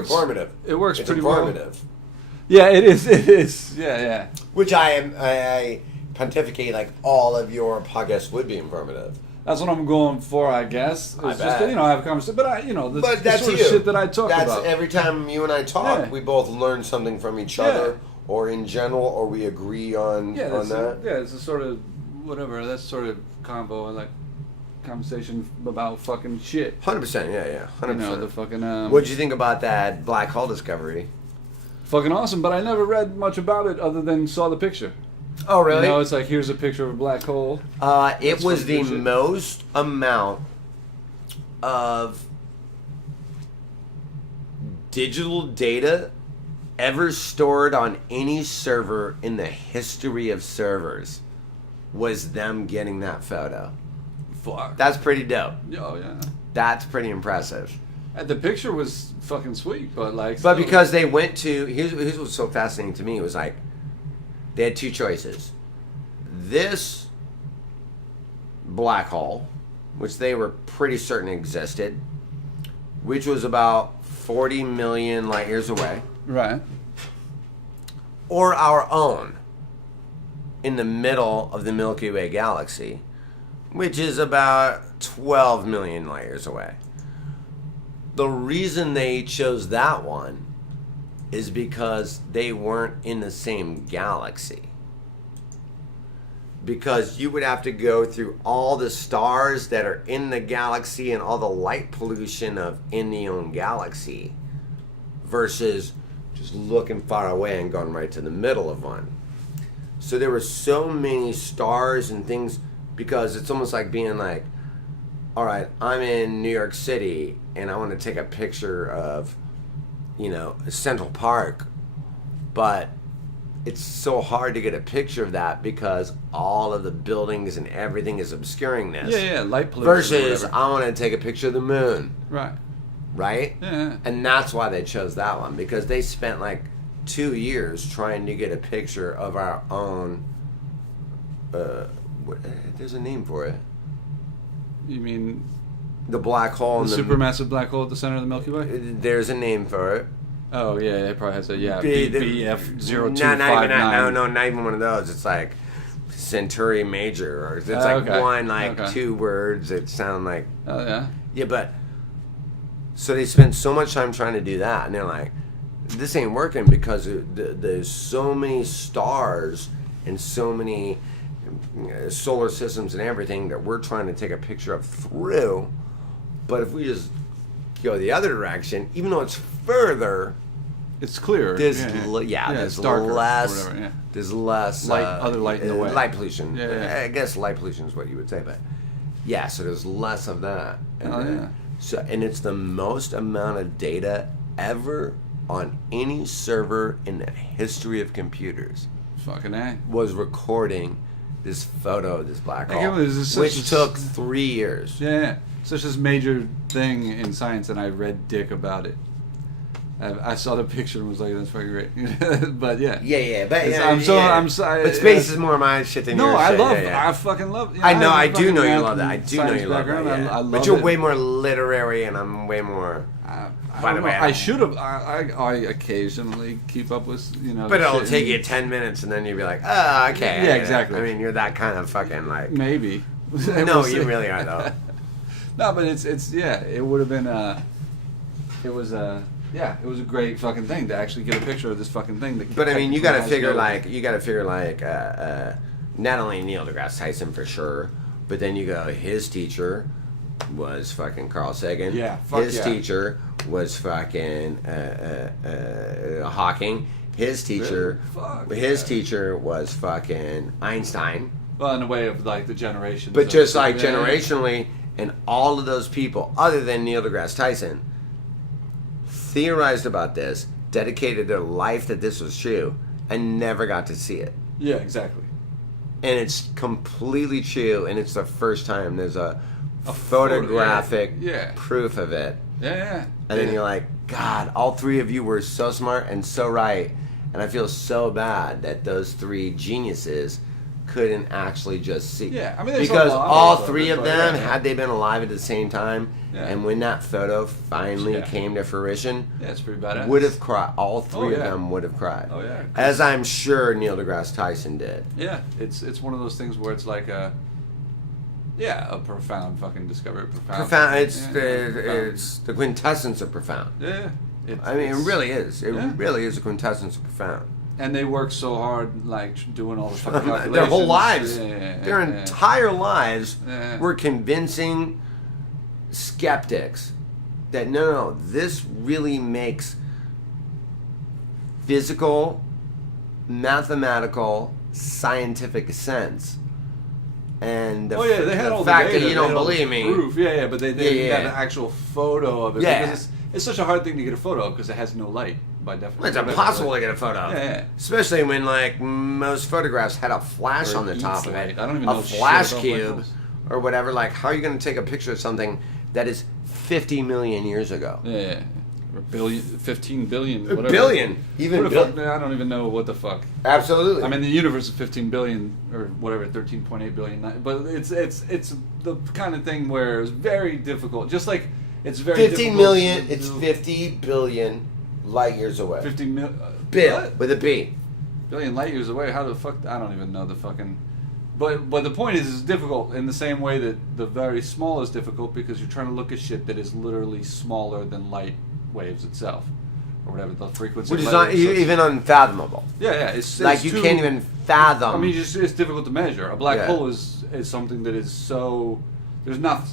informative. It works it's pretty informative. well. Yeah, it is. It is. Yeah. Which I pontificate like all of your podcasts would be informative. That's what I'm going for, I guess. It's just to, have a conversation. But the that's sort of shit that I talk that's about. Every time you and I talk, we both learn something from each other, or in general, or we agree on that. It's a sort of whatever. That's sort of convo, like conversation about fucking shit. 100%, yeah, 100%. The fucking. What'd you think about that black hole discovery? Fucking awesome, but I never read much about it other than saw the picture. Oh, really? It's like, here's a picture of a black hole. It was the most amount of digital data ever stored on any server in the history of servers was them getting that photo. Fuck. That's pretty dope. Oh, yeah. That's pretty impressive. The picture was fucking sweet, but like... But because they went to... Here's what's so fascinating to me. It was like... They had two choices. This black hole, which they were pretty certain existed, which was about 40 million light years away. Right. Or our own, in the middle of the Milky Way galaxy, which is about 12 million light years away. The reason they chose that one is because they weren't in the same galaxy. Because you would have to go through all the stars that are in the galaxy and all the light pollution of in the own galaxy versus just looking far away and going right to the middle of one. So there were so many stars and things, because it's almost like being like, all right, I'm in New York City and I want to take a picture of Central Park, but it's so hard to get a picture of that because all of the buildings and everything is obscuring this. Yeah, light pollution. Versus, I want to take a picture of the moon. Right? Yeah. And that's why they chose that one, because they spent like 2 years trying to get a picture of our own. There's a name for it. You mean the black hole? The supermassive black hole at the center of the Milky Way? There's a name for it. Oh, yeah, it probably has a, BF0259. No, not even one of those. It's like Centauri Major, or it's like one, two words that sound like... Oh, yeah? Yeah, but... So they spent so much time trying to do that, and they're like, this ain't working because there's so many stars and so many solar systems and everything that we're trying to take a picture of through. But if we just go the other direction, even though it's further, it's clearer. There's it's darker, less. There's less light, other light in the way. Light pollution. Yeah. I guess light pollution is what you would say, but so there's less of that. And so, and it's the most amount of data ever on any server in the history of computers. Fucking A. Was recording this photo of this black hole, which took 3 years. Yeah. Such a major thing in science, and I read dick about it. I saw the picture and was like, "That's fucking great." But but space is more my shit than yours. I fucking love. I know, I do know you love that. I do know you love that. Yeah. I love but you're way more literary, and I'm way more. By the way, I should have. I occasionally keep up with But it'll take you 10 minutes, and then you'll be like, "Oh, okay." Yeah, exactly. I mean, you're that kind of fucking like. Maybe. No, you really are though. No, but it's it would have been it was a great fucking thing to actually get a picture of this fucking thing. But I mean, you got to figure like not only Neil deGrasse Tyson for sure, but then you go, his teacher was fucking Carl Sagan. Yeah, his teacher was fucking Hawking. His teacher, teacher was fucking Einstein. Well, in a way of like the generations. But just like generationally, and all of those people, other than Neil deGrasse Tyson, theorized about this, dedicated their life that this was true, and never got to see it. Yeah, exactly. And it's completely true, and it's the first time there's a photographic proof of it. Yeah. And then you're like, God, all three of you were so smart and so right, and I feel so bad that those three geniuses couldn't actually just see. Yeah, I mean, there's because a lot all of three it, of but them, yeah. had they been alive at the same time, Yeah. and when that photo finally Yeah. came to fruition, Yeah, it's pretty badass. would have cried. All three of yeah. them would have cried. Oh, yeah. As I'm sure Neil deGrasse Tyson did. Yeah, it's one of those things where it's like a profound fucking discovery. Profound. It's profound. it's the quintessence of profound. Yeah. I mean, it really is. It Yeah. really is a quintessence of profound. And they work so hard, like doing all the fucking calculations. Their whole lives, Yeah, their yeah. entire lives, Yeah. were convincing skeptics that no, this really makes physical, mathematical, scientific sense. And the, They had the all fact the data, that you don't they had all the believe me, proof. Yeah, but they didn't Yeah. have an actual photo of it. Yeah. Because it's such a hard thing to get a photo of because it has no light by definition. it's impossible to get a photo of. Yeah. Especially when like most photographs had a flash Or on the it top eats of light. it, I don't even a know shit flash about black cube holes. or whatever. Like, how are you going to take a picture of something that is 50 million years ago? Yeah. Or 15 billion. A Whatever. billion, even What the fuck? I don't even know what the fuck. Absolutely. I mean, the universe is 15 billion or whatever, 13.8 billion. But it's the kind of thing where it's very difficult. Just like it's very 50 difficult million. to It's do- 50 billion light years away. 50 mil. Bill What? with a B. Billion light years away. How the fuck? I don't even know the fucking. But the point is, it's difficult in the same way that the very small is difficult because you're trying to look at shit that is literally smaller than light waves itself, or whatever the frequency. Which of is light not is. even unfathomable. Yeah, Like, you can't even fathom. I mean, it's difficult to measure. A black Yeah. hole is something that is so. There's not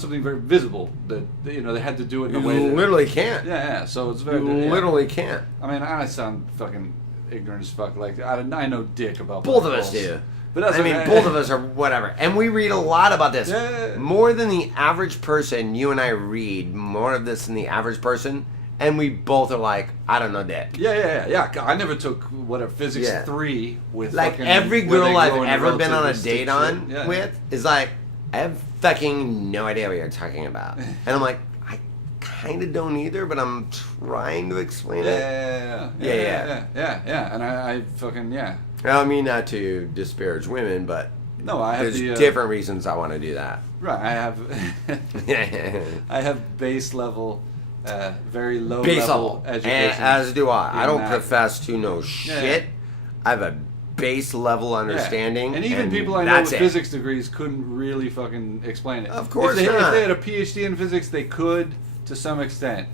something very visible that they had to do it in You a way. That, literally can't. yeah. So it's very. You yeah. literally can't. I mean, I sound fucking ignorant as fuck. Like I know dick about Both black of us holes. do. But that's I mean, okay. both of us are whatever. And we read a lot about this. Yeah. More than the average person, you and I read more of this than the average person. And we both are like, I don't know that. Yeah. I never took whatever physics Yeah. 3 with Like, fucking, every where they girl I've grow in ever been on a relativistic date shit. on Yeah. with is like, I have fucking no idea what you're talking about. And I'm like, I kind of don't either, but I'm trying to explain it. Yeah. And I fucking I don't mean not to disparage women, but No, I have there's the different reasons I want to do that. Right, I have I have base level, very low Base level level, education. and as do I. I in don't that. profess to know shit. I have a base level Yeah. understanding, And even people I know that's with it. physics degrees couldn't really fucking explain it. Of course if not. they had a PhD in physics, they could to some extent,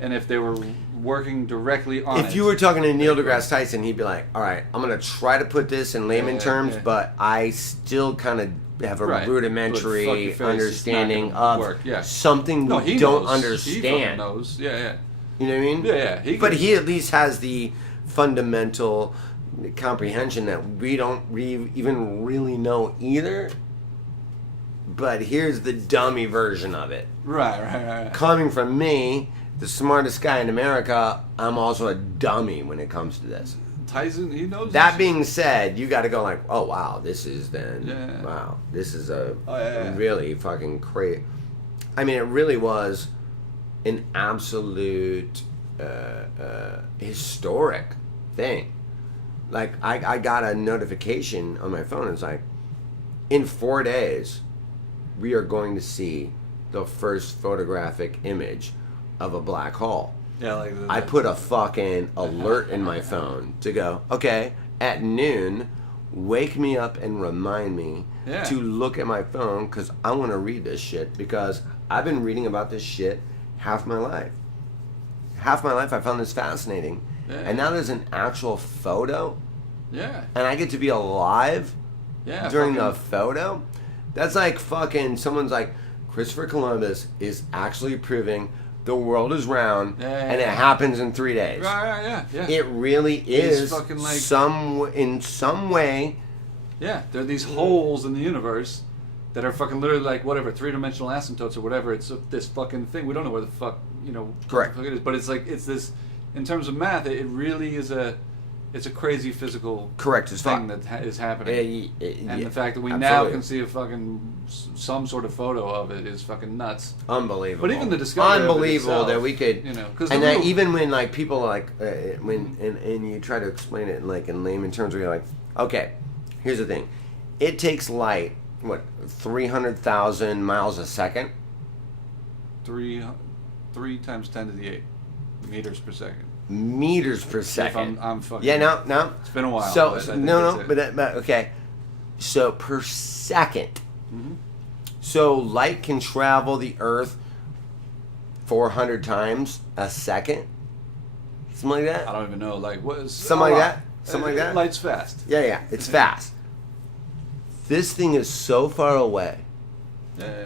and if they were working directly on it. If you were talking to Neil deGrasse Tyson, he'd be like, "All right, I'm gonna try to put this in layman terms, yeah. but I still kind of have a Right. But fuck rudimentary your face, it's not understanding gonna of work. Yeah. something No, we he don't knows. He understand." fucking knows. Yeah. You know what I mean? Yeah. But he at least has the fundamental comprehension that we don't even really know either. But here's the dummy version of it. Right. Coming from me, the smartest guy in America, I'm also a dummy when it comes to this. Tyson, he knows. That this. being said, you got to go like, oh wow, this is then, Yeah. wow, this is a Oh, yeah. really fucking crazy. I mean, it really was an absolute historic thing. Like, I got a notification on my phone. It's like, in 4 days, we are going to see the first photographic image of a black hole. Yeah, like I put a fucking alert in my phone to go, okay, at noon, wake me up and remind me Yeah. to look at my phone because I want to read this shit because I've been reading about this shit half my life. Half my life I found this fascinating. Yeah. And now there's an actual photo Yeah. and I get to be alive Yeah. during the fucking- photo. That's like fucking someone's like, Christopher Columbus is actually proving the world is round Yeah, and it yeah. happens in 3 days. Right. Yeah. It really is fucking like- in some way. Yeah, there are these holes in the universe that are fucking literally like whatever 3-dimensional asymptotes or whatever. It's this fucking thing. We don't know where the fuck Correct. what the fuck it is, but it's like it's this. In terms of math, it really is it's a crazy physical Correct as thing fuck. that is happening. And Yeah, the fact that we now absolutely. can see a fucking some sort of photo of it is fucking nuts. Unbelievable. But even the discovery of it unbelievable itself, that we could, you know, 'cause and the that real- even when like people like when and you try to explain it like in layman terms, where you're like, okay, Here's the thing. It takes light, 300,000 miles a second? 3 times 10 to the 8 meters per second. Meters per second. I'm fucking... Yeah, no. It's been a while. So, but I think no, that's it. but okay. So, per second. Mm-hmm. So, light can travel the Earth 400 times a second? Something like that? I don't even know. Like, what is... Something like that? Something like that? Light's fast. Yeah, it's fast. This thing is so far away Yeah.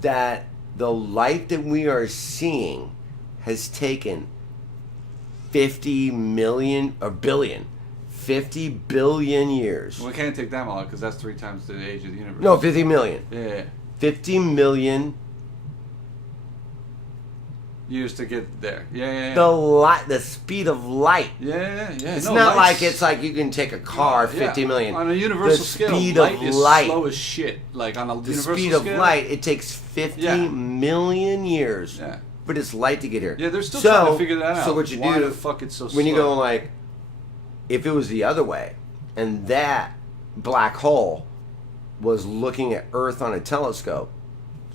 that the light that we are seeing has taken 50 million or billion, 50 billion years. Well, we can't take that long because that's 3 times the age of the universe. No, 50 million. Yeah. 50 million. Years to get there. Yeah. The speed of light. Yeah. It's No, not light's- like it's like you can take a car 50 million. On a universal the scale, speed light of is light. slow as shit. Like on a The universal speed of scale, light, it takes 50 million years Yeah. for this light to get here. Yeah, they're still trying to figure that out. So what you Why do, the fuck it's so when you slow? go like, if it was the other way, and that black hole was looking at Earth on a telescope,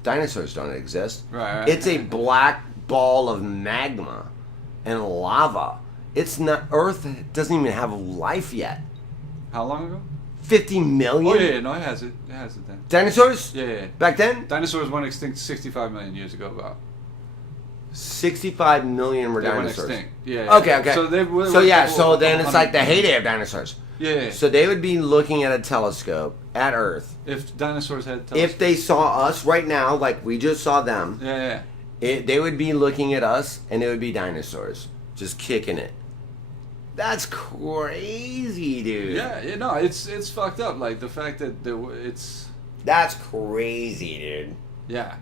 dinosaurs don't exist. Right. It's a black ball of magma and lava. It's not, Earth doesn't even have life yet. How long ago? 50 million? Oh yeah, no, it has it. It has it then. Dinosaurs? Yeah. Back then? Dinosaurs went extinct 65 million years ago. About. 65 million were They went dinosaurs. extinct. Yeah. Okay. So So then it's like the heyday of dinosaurs. Yeah. So they would be looking at a telescope at Earth. If dinosaurs had If they saw us right now, like we just saw them, Yeah. they would be looking at us, and it would be dinosaurs just kicking it. That's crazy, dude. Yeah, no, it's fucked up. Like the fact that it's That's crazy, dude. yeah,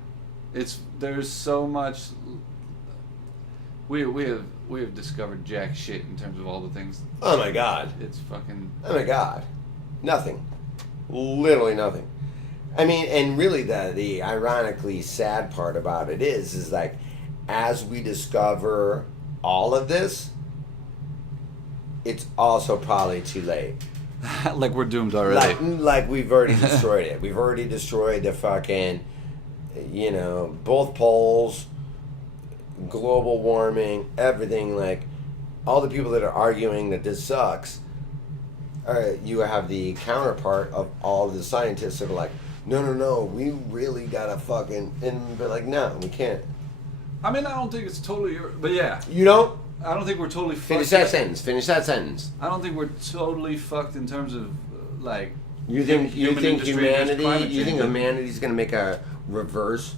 there's so much. We have discovered jack shit in terms of all the things. Oh my god. It's fucking. Oh my god. Nothing. Literally nothing. I mean, and really the ironically sad part about it is like, as we discover all of this, it's also probably too late. Like we're doomed already. Like we've already destroyed it. We've already destroyed the fucking, both poles, global warming, everything. Like, all the people that are arguing that this sucks, you have the counterpart of all the scientists that are like, no, we really gotta fucking, and be like, no, we can't. I mean, I don't think it's totally, but yeah. You don't? I don't think we're totally Finish fucked. that sentence. I don't think we're totally fucked in terms of like. You think human industry versus climate you think change. humanity's gonna make a reverse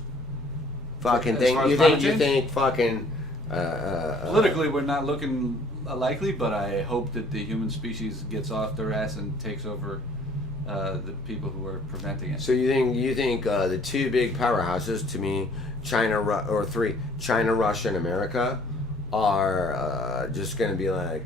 fucking As thing? far as You climate think fucking Politically, we're not looking likely, but I hope that the human species gets off their ass and takes over the people who are preventing it. So you think the two big powerhouses, to me, China, Russia, and America, are just gonna be like,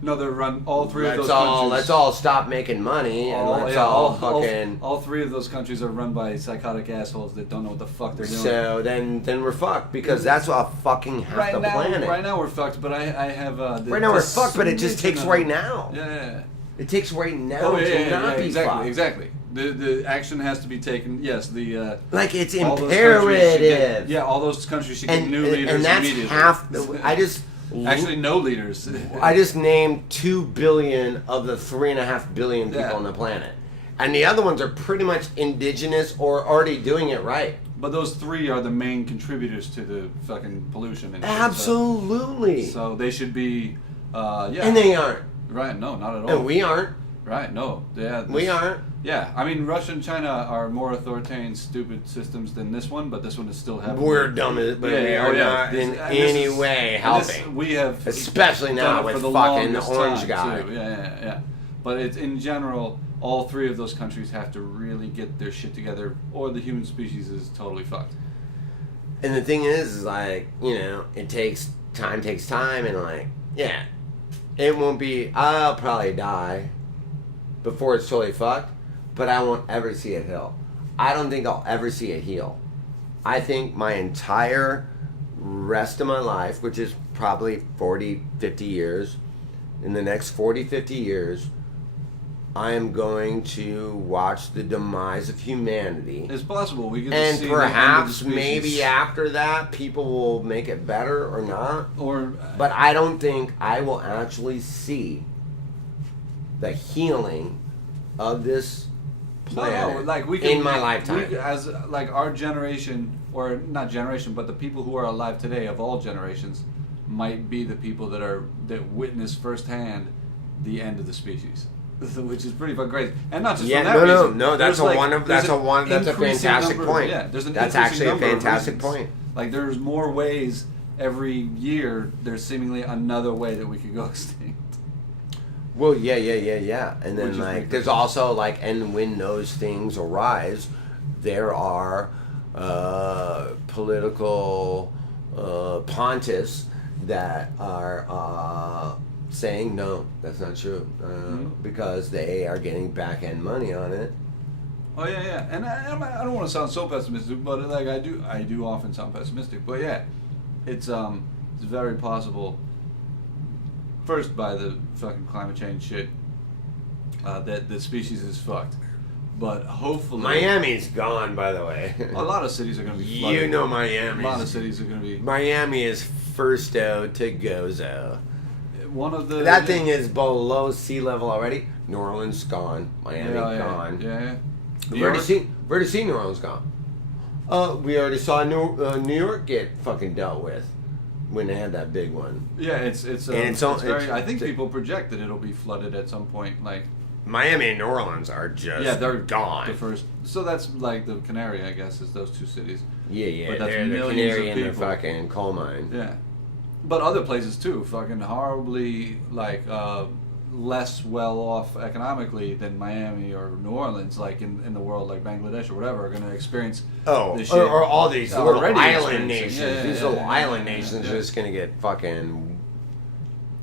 No, they're run all three of those countries. let's all stop making money and let's all fucking. All three of those countries are run by psychotic assholes that don't know what the fuck they're doing. So then we're fucked, because that's what fucking half the planet. Right now we're fucked, but I have. Right now we're fucked, but it just takes right now. Yeah. It takes right now to not be fucked. Exactly. The action has to be taken. Yes, the like it's all those countries should imperative. get- all those countries should get new leaders and that's immediately. half. Actually, no leaders. I just named 2 billion of the 3.5 billion people Yeah. on the planet, and the other ones are pretty much indigenous or already doing it right. But those three are the main contributors to the fucking pollution. And shit, Absolutely. So they should be. Yeah. And they aren't. Right? No, not at all. And we aren't. Right? No. Yeah. We aren't. Yeah, I mean, Russia and China are more authoritarian, stupid systems than this one, but this one is still having. We're dumb, but we are not in any way helping. We have, especially now done it with for the fucking longest orange time, guy. too. Yeah. But it's in general, all three of those countries have to really get their shit together, or the human species is totally fucked. And the thing is like, it takes time, and like, yeah, it won't be. I'll probably die before it's totally fucked. But I won't ever see it heal. I don't think I'll ever see it heal. I think my entire rest of my life, which is probably 40, 50 years, in the next 40, 50 years, I am going to watch the demise of humanity. It's possible we get to And see perhaps the end of the species. maybe after that people will make it better or not. Or But I don't think I will actually see the healing of this planet like we can, in my lifetime. we, as like our generation, or not generation, but the people who are alive today of all generations, might be the people that witness firsthand the end of the species, which is pretty fucking crazy. And not just for that reason. No. That's There's a increasing fantastic number- point. Yeah, there's an That's increasing actually a number of fantastic reasons. point. Like there's more ways every year. There's seemingly another way that we could go extinct. Well, yeah. And Which then is like ridiculous. there's also like, and when those things arise, there are political pontiffs that are saying no, that's not true, because they are getting back end money on it. Oh yeah, and I don't want to sound so pessimistic, but like I do often sound pessimistic. But yeah, it's very possible. First, by the fucking climate change shit, that the species is fucked. But hopefully, Miami's gone, by the way. a lot of cities are going to be flooded. You know A Miami. lot of cities are going to be. Miami is firsto to gozo. One of the That thing is below sea level already. New Orleans gone. Miami gone. Yeah. New We already York? seen New Orleans gone. We already saw New York get fucking dealt with when they had that big one. Yeah, it's very. I think people project that it'll be flooded at some point. Like Miami and New Orleans are just they're gone. The first, so that's like the Canary, I guess, is those two cities. Yeah. But that's They're the millions canary of in the people. fucking coal mine. Yeah, but other places too, fucking horribly like less well off economically than Miami or New Orleans, like in the world, like Bangladesh or whatever, are going to experience. This shit. Or all these little Already island experiencing. nations. Yeah, These yeah, little yeah, island yeah, nations yeah. are just gonna get fucking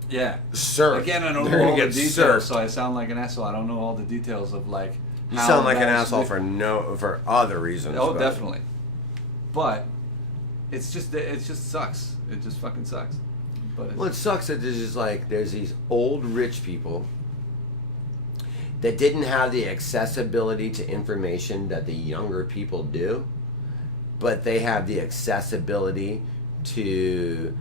Yeah. surfed. Again, I don't They're know gonna all the get details, surfed. so I sound like an asshole. I don't know all the details of like. You how sound like an that's asshole big- for other reasons. Oh, but- definitely. But it just sucks. It just fucking sucks. But Well, it sucks that there's these old rich people that didn't have the accessibility to information that the younger people do, but they have the accessibility to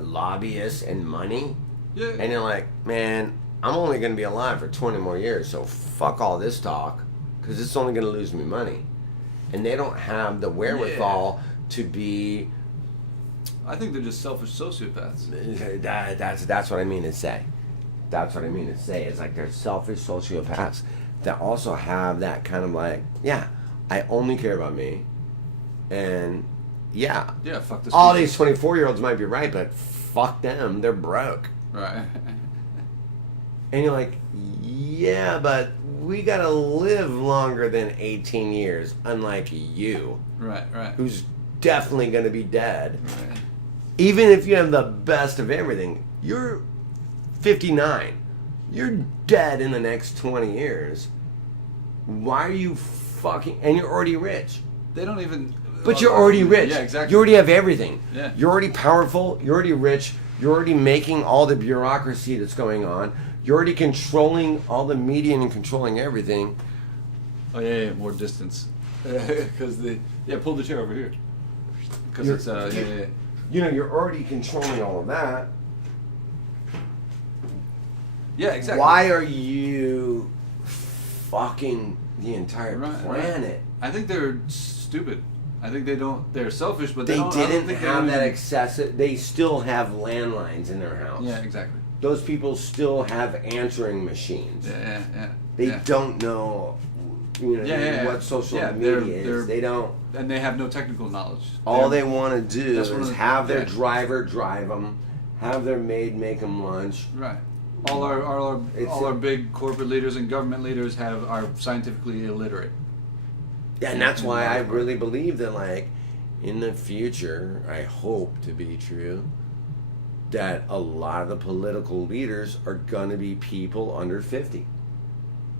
lobbyists and money. yeah. And you're like, man, I'm only going to be alive for 20 more years, so fuck all this talk, because it's only going to lose me money. And they don't have the wherewithal to be... I think they're just selfish sociopaths. That's what I mean to say. That's what I mean to say. It's like they're selfish sociopaths that also have that kind of like, yeah, I only care about me. And yeah, Yeah, fuck this. all species. these 24-year-olds might be right, but fuck them. They're broke. Right. And you're like, yeah, but we got to live longer than 18 years, unlike you, right. who's definitely going to be dead. Right. Even if you have the best of everything, you're 59. You're dead in the next 20 years. Why are you fucking... And you're already rich. They don't even. But you're already rich. Yeah, exactly. You already have everything. Yeah. You're already powerful. You're already rich. You're already making all the bureaucracy that's going on. You're already controlling all the media and controlling everything. Oh yeah, more distance. Because pull the chair over here. Because it's yeah. You know, you're already controlling all of that. Yeah, exactly. Why are you fucking the entire planet? I think they're stupid. I think they don't. They're selfish, but They don't, I don't didn't think have they that don't excessive... They still have landlines in their house. Yeah, exactly. Those people still have answering machines. Yeah. They yeah. don't know, what social media is. They don't... And they have no technical knowledge. All they want to do That's one is of the- have their yeah. driver drive them, have their maid make them lunch. Right. All our It's- big corporate leaders and government leaders are scientifically illiterate. Yeah, and that's why I really believe that, like, in the future, I hope to be true, that a lot of the political leaders are going to be people under 50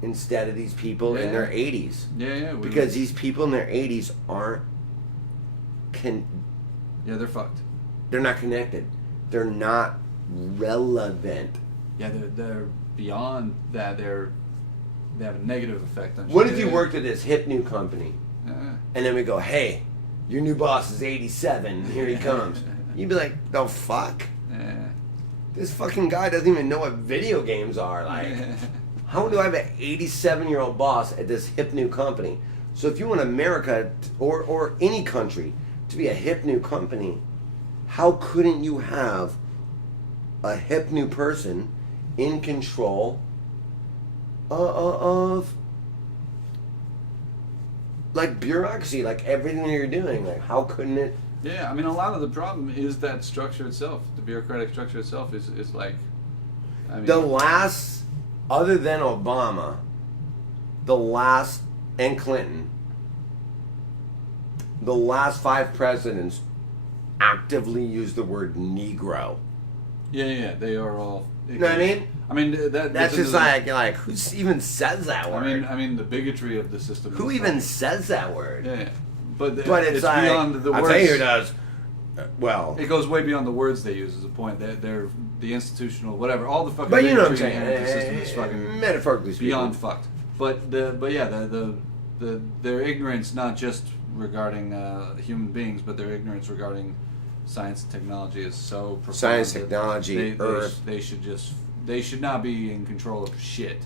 instead of these people in their 80s. Yeah. Because these people in their 80s aren't... Yeah, they're fucked. They're not connected. They're not relevant. Yeah, they're beyond that, they have a negative effect on. What if you worked at this hip new company, Uh, and then we go, hey, your new boss is 87, and here he comes. You'd be like, the fuck? This fucking guy doesn't even know what video games are. Like, how do I have an 87-year-old boss at this hip new company? So if you want America or any country to be a hip new company, how couldn't you have a hip new person in control of like bureaucracy, like everything that you're doing? Like, how couldn't it? Yeah, I mean, a lot of the problem is that structure itself. The bureaucratic structure itself is like, I mean, The last, other than Obama, and Clinton, the last 5 presidents actively use the word Negro. yeah, they are all. You know what I mean? I mean That's just like who even says that word? I mean the bigotry of the system. Who is even like, says that word? Yeah, but it's like, beyond the I'll words. tell you who does. Well, It goes way beyond the words they use. Is the point? They're the institutional whatever. All the fucking. but you know what I'm bigotry saying. inherent in the system is fucking Metaphorically speaking. beyond fucked. But their ignorance, not just regarding human beings, but their ignorance regarding science and technology is so profound. Science, that technology, Earth. They should not be in control of shit.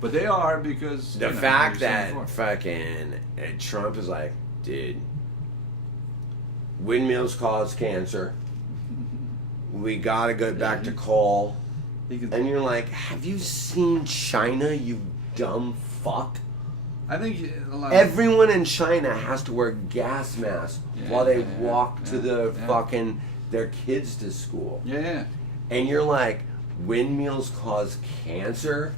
But they are, because The you know, fact like you said that before. fucking Trump is like, dude, windmills cause cancer. We gotta go back to coal. He could- And you're like, have you seen China, you dumb fuck? I think a lot Everyone in China has to wear gas masks while they walk to yeah. fucking their kids to school. Yeah. And you're like, windmills cause cancer?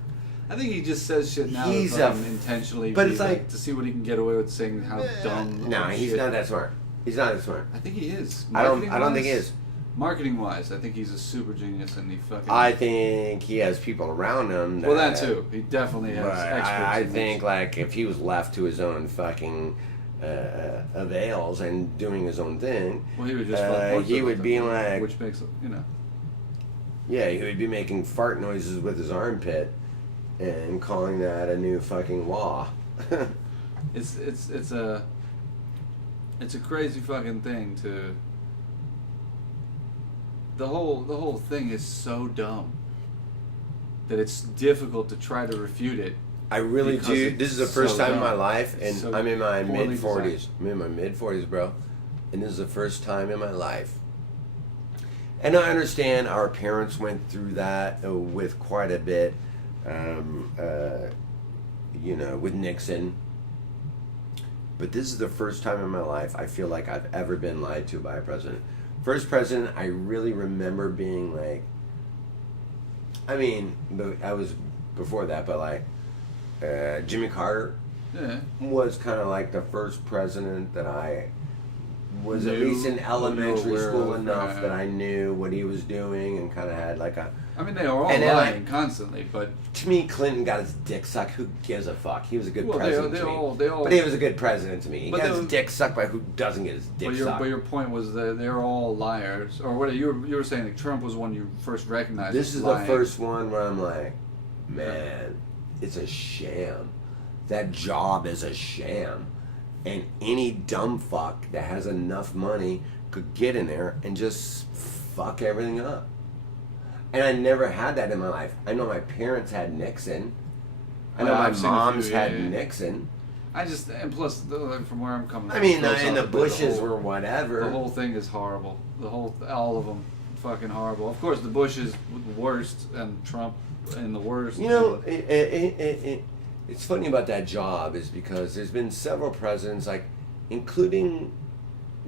I think he just says shit now He's to a- intentionally, but be it's like- to see what he can get away with saying how dumb. No, or he's shit. not that smart. He's not that smart. I think he is. I don't think he is. Marketing wise, I think he's a super genius, and he fucking. I think he has people around him. well, that too. He definitely has But experts. I in think this. like if he was left to his own fucking avails and doing his own thing, Well, he would just. fuck most he of would them, be like, which makes yeah, he would be making fart noises with his armpit and calling that a new fucking law. it's a crazy fucking thing to. The whole thing is so dumb that it's difficult to try to refute it. I really Because do. it's This is the first so time in my dumb. life, and It's so I'm in my poorly mid 40s. designed. I'm in my mid 40s, bro. And this is the first time in my life. And I understand our parents went through that with quite a bit, with Nixon. But this is the first time in my life I feel like I've ever been lied to by a president. First president I really remember being like, I mean, I was before that, but like, Jimmy Carter Yeah. was kind of like the first president that I was at Knew, least in elementary aware school of, enough yeah. that I knew what he was doing and kind of had like a. I mean, they are all And then, lying like- constantly, but To me, Clinton got his dick sucked. Who gives a fuck? He was a good well, president they to me. all. But he was a good president to me. He But got they his were- dick sucked by who doesn't get his dick But sucked. your point was that they're all liars, or what? You were saying that Trump was one you first recognized. This as is lying. the first one where I'm like, man, it's a sham. That job is a sham. And any dumb fuck that has enough money could get in there and just fuck everything up. And I never had that in my life. I know my parents had Nixon. I know my I've seen a mom's few, had yeah. Nixon. And plus, from where I'm coming I from, mean, and the philosophically, Bushes whole- were whatever. The whole thing is horrible. All of them, fucking horrible. Of course, the Bush is the worst, and Trump in the worst. You know, it's funny about that job is because there's been several presidents, like, including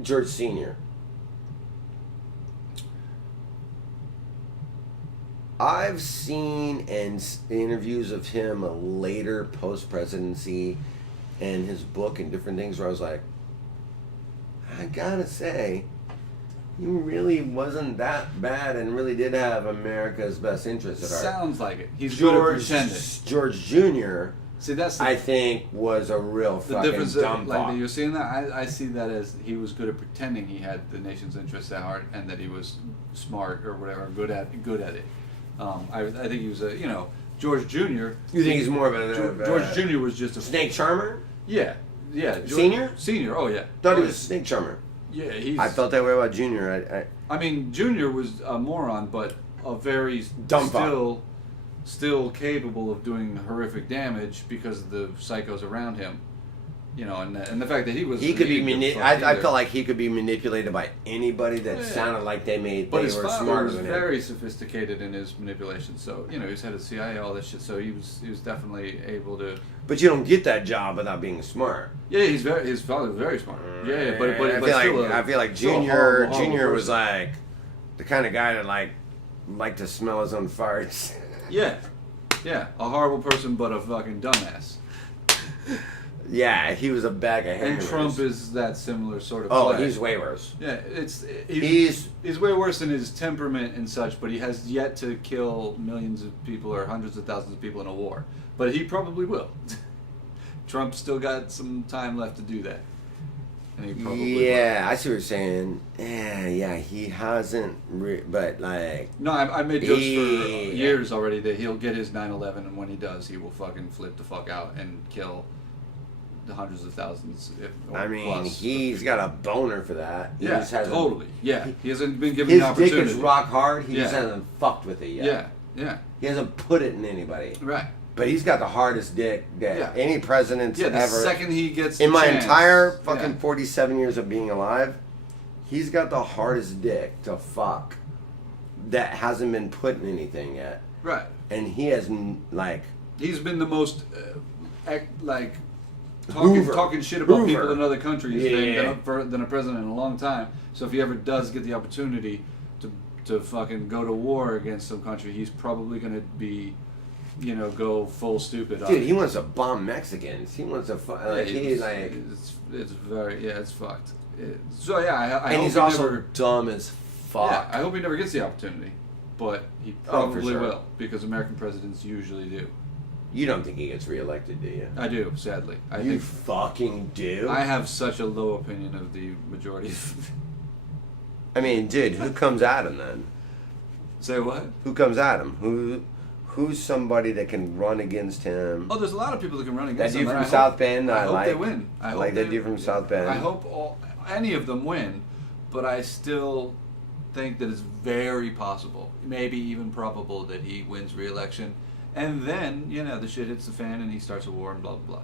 George Sr. I've seen interviews of him later post-presidency and his book and different things where I was like, I gotta say, he really wasn't that bad and really did have America's best interests at heart. Sounds like it. He's good at pretending. George Jr., See, that's the, I think, was a real the fucking difference. dumb Like fuck. you're seeing that. I see that as he was good at pretending he had the nation's interests at heart and that he was smart or whatever, good at it. I think he was George Jr. You think he's more of a George Jr. was just a snake charmer? Yeah. Senior? Senior. Oh yeah. Thought he was a snake charmer. Yeah, he's. I felt that way about Junior. I mean, Junior was a moron, but a very Dumb fuck. still capable of doing horrific damage because of the psychos around him. You know, and the fact that he was. He could be I felt like he could be manipulated by anybody that sounded like they But were his father smarter was than him. very sophisticated in his manipulation. So he was head of the CIA, all this shit. So he was definitely able to. But you don't get that job without being smart. Yeah, his father was very smart. Yeah, but I feel like Junior was like the kind of guy that liked to smell his own farts. Yeah, a horrible person, but a fucking dumbass. Yeah, he was a bag of hammers. And Trump is that similar sort of. Oh, play. he's way worse. Yeah, he's way worse in his temperament and such, but he has yet to kill millions of people or hundreds of thousands of people in a war. But he probably will. Trump's still got some time left to do that. And he probably will. I see what you're saying. Yeah, he hasn't, but like... No, I made jokes for years already that he'll get his 9/11, and when he does, he will fucking flip the fuck out and kill the hundreds of thousands. He's got a boner for that. He just hasn't, totally. Yeah, he hasn't been given the opportunity. His dick is rock hard. He just hasn't fucked with it yet. Yeah. He hasn't put it in anybody. Right. But he's got the hardest dick that any president's ever. The second he gets in my chance, entire fucking 47 years of being alive, he's got the hardest dick to fuck that hasn't been put in anything yet. Right. And he has he's been the most talking shit about people in other countries than a president in a long time. So if he ever does get the opportunity to fucking go to war against some country, he's probably going to be, go full stupid. Dude, he wants to bomb Mexicans. He wants to it's fucked. I and hope he's he also never, dumb as fuck. Yeah, I hope he never gets the opportunity, but he probably will, because American presidents usually do. You don't think he gets reelected, do you? I do, sadly. You fucking do? I have such a low opinion of the majority. I mean, dude, who comes at him then? Say what? Who comes at him? Who's somebody that can run against him? Oh, there's a lot of people that can run against him. That dude from South Bend, I hope they win. I like that dude from South Bend. I hope any of them win, but I still think that it's very possible, maybe even probable, that he wins re-election. And then, the shit hits the fan and he starts a war and blah, blah, blah.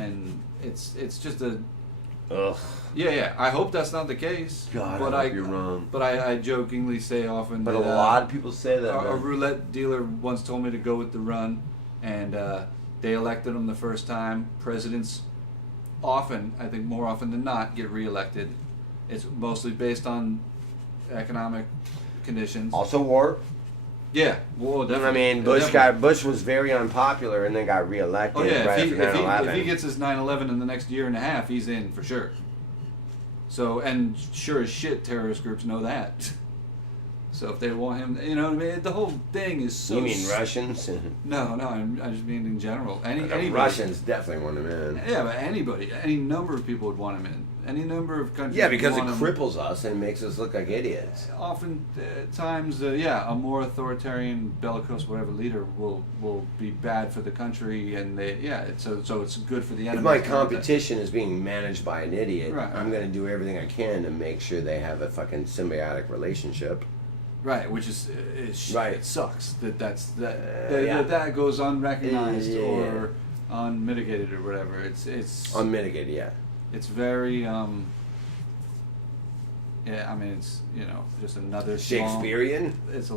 And it's just a... Ugh. Yeah. I hope that's not the case. God, I hope you're wrong. But I jokingly say often but that... a lot of people say that. A roulette dealer once told me to go with the run, and they elected him the first time. Presidents often, I think more often than not, get reelected. It's mostly based on economic conditions. Also war. Yeah, well, definitely. I mean, Bush was very unpopular and then got reelected. Oh yeah, right after 9/11. if he gets his 9/11 in the next year and a half, he's in for sure. So, and sure as shit, terrorist groups know that. So if they want him, you know what I mean? The whole thing is so... You mean Russians? No, I just mean in general. Anybody. Russians definitely want him in. Yeah, but anybody, any number of people would want him in. Any number of countries. Yeah, because it want him. cripples us and makes us look like idiots. Oftentimes, a more authoritarian, bellicose, whatever leader will be bad for the country, and so it's good for the enemy. If my competition is being managed by an idiot, right. I'm going to do everything I can to make sure they have a fucking symbiotic relationship. Right, which is right. It sucks that goes unrecognized or unmitigated or whatever. It's unmitigated, yeah. It's very I mean, it's just another Shakespearean. It's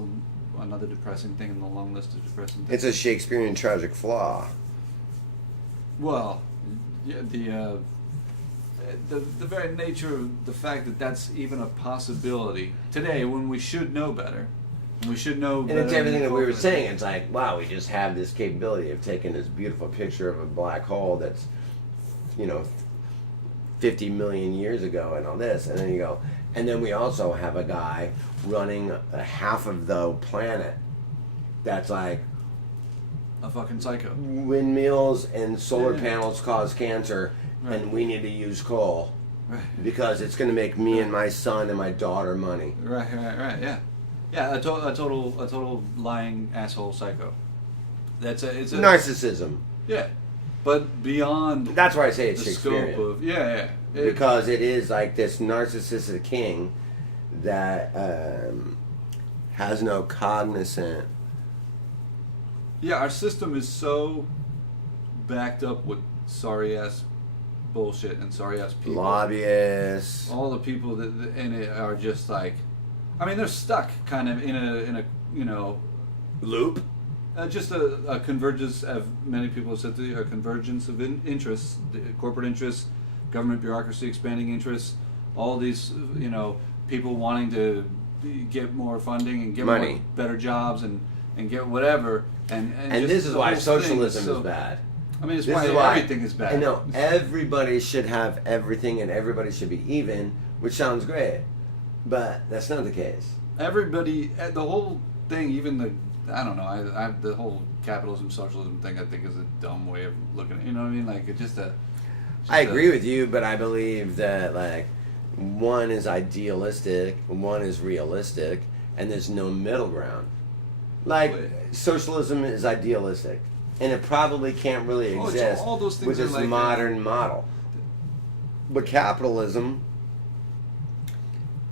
another depressing thing in the long list of depressing things. It's a Shakespearean tragic flaw. Well, yeah, the very nature of the fact that that's even a possibility today, when we should know better, and it's everything that we were saying. It's like, wow, we just have this capability of taking this beautiful picture of a black hole that's 50 million years ago and all this, and then you go, and then we also have a guy running half of the planet that's like a fucking psycho. Windmills and solar panels cause cancer, right. And we need to use coal, right. Because it's going to make me and my son and my daughter money. Right, yeah, a total lying asshole psycho. It's a narcissism. Yeah, but beyond. That's why I say it's the Shakespearean. scope of Because it is like this narcissistic king that has no cognizant. Yeah, our system is so backed up with sorry ass bullshit and sorry ass people. Lobbyists. All the people that in it are just like, I mean, they're stuck kind of in a Loop. Just a convergence of many people have said a convergence of interests, corporate interests, government bureaucracy, expanding interests, all these people wanting to get more funding and get money, more better jobs and get whatever and just this is why socialism is is bad. I mean, it's this why is why everything is bad. I know everybody should have everything and everybody should be even, which sounds great, but that's not the case. Everybody, the whole thing, even I don't know. I the whole capitalism, socialism thing. I think is a dumb way of looking at it. You know what I mean? Like it's just I agree with you, but I believe that like one is idealistic, one is realistic, and there's no middle ground. Like socialism is idealistic, and it probably can't really exist all those things with this like modern model. But capitalism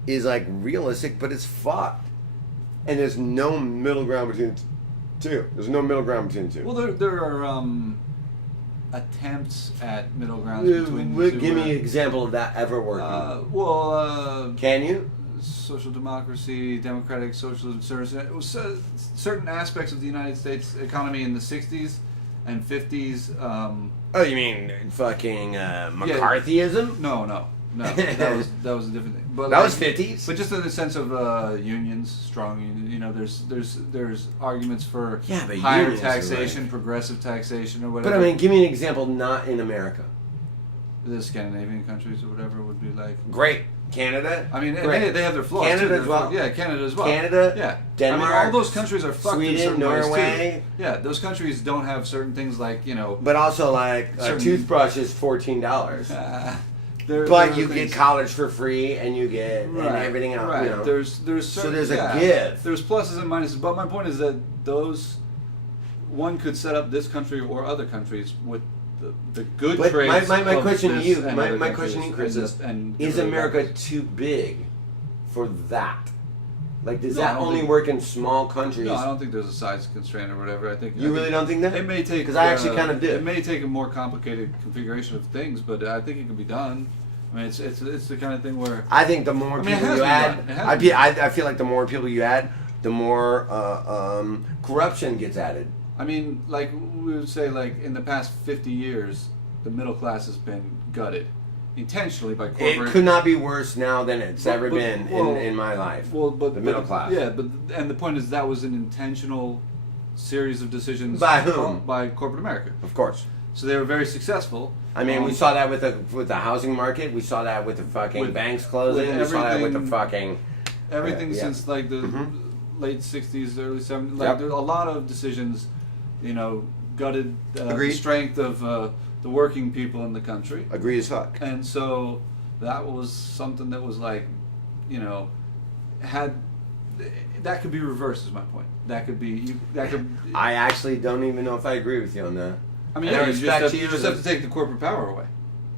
is like realistic, but it's fucked. And there's no middle ground between the two. There's no middle ground between the two. Well, there are attempts at middle grounds between the two. Give me an example of that ever working. Can you? Social democracy, democratic socialism, certain aspects of the United States economy in the 60s and 50s. Oh, you mean fucking McCarthyism? No. That was a different thing. But that was 50s. But just in the sense of unions, strong unions. There's arguments for higher taxation, progressive taxation, or whatever. But I mean, give me an example. Not in America. The Scandinavian countries or whatever would be like. Great. Canada. I mean, they have their flaws. Canada as well. Yeah, Canada as well. Canada. Yeah. Denmark. I mean, all those countries are fucked in Sweden, certain Norway. ways too. Yeah, those countries don't have certain things like But also, like a toothbrush is $14. But you get college for free, and you get and everything else. Right. There's certain, so there's a give. There's pluses and minuses, but my point is that one could set up this country or other countries with the good traits. My question to you, Chris, is America too big for that? Like, does that only work in small countries? No, I don't think there's a size constraint or whatever. I think you really don't think that? It may take because I actually kind of do. It may take a more complicated configuration of things, but I think it can be done. I mean, it's the kind of thing where I think the more people you add, I feel like the more people you add, the more corruption gets added. I mean, like we would say, like in the past 50 years, the middle class has been gutted intentionally by corporate. It could not be worse now than it's ever been in my life. Well, but the middle class. Yeah, and the point is that was an intentional series of decisions by whom? By corporate America, of course. So they were very successful. I mean, we saw that with the housing market. We saw that with the fucking banks closing. We saw that with the fucking everything since like the late 60s, early 70s. Like there's a lot of decisions. Gutted the strength of the working people in the country. Agree as fuck. And so that was something that was like, that could be reversed. Is my point. That could be. I actually don't even know if I agree with you on that. I mean, you just have to take the corporate power away.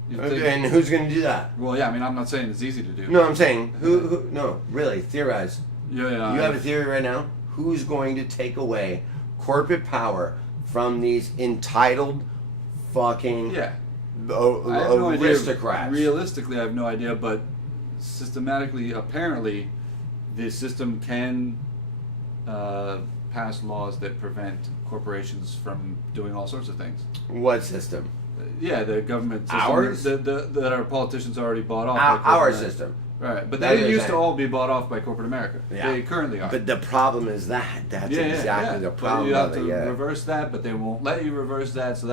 And who's going to do that? Well, yeah. I mean, I'm not saying it's easy to do. No, I'm saying who? No, really, theorize. Yeah. You have a theory right now. Who's going to take away corporate power from these entitled fucking aristocrats? Realistically, I have no idea, but systematically, apparently, the system can pass laws that prevent corporations from doing all sorts of things. What system? Yeah, the government system. Ours? That our politicians already bought off. Our system. Right, but they didn't used to all be bought off by corporate America. Yeah. They currently are. But the problem is that's exactly the problem. But you have to reverse that, but they won't let you reverse that. So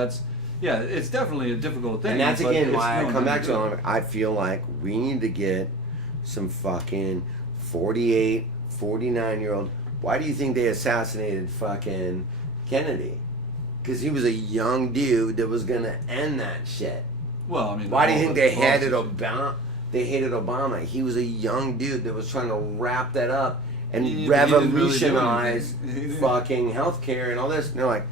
it's definitely a difficult thing. And that's again why I come back to it. I feel like we need to get some fucking 48, 49-year-old. Why do you think they assassinated fucking Kennedy? Because he was a young dude that was gonna end that shit. Well, I mean, why do you think they hated Obama? They hated Obama. He was a young dude that was trying to wrap that up and revolutionize fucking healthcare and all this. And they're like,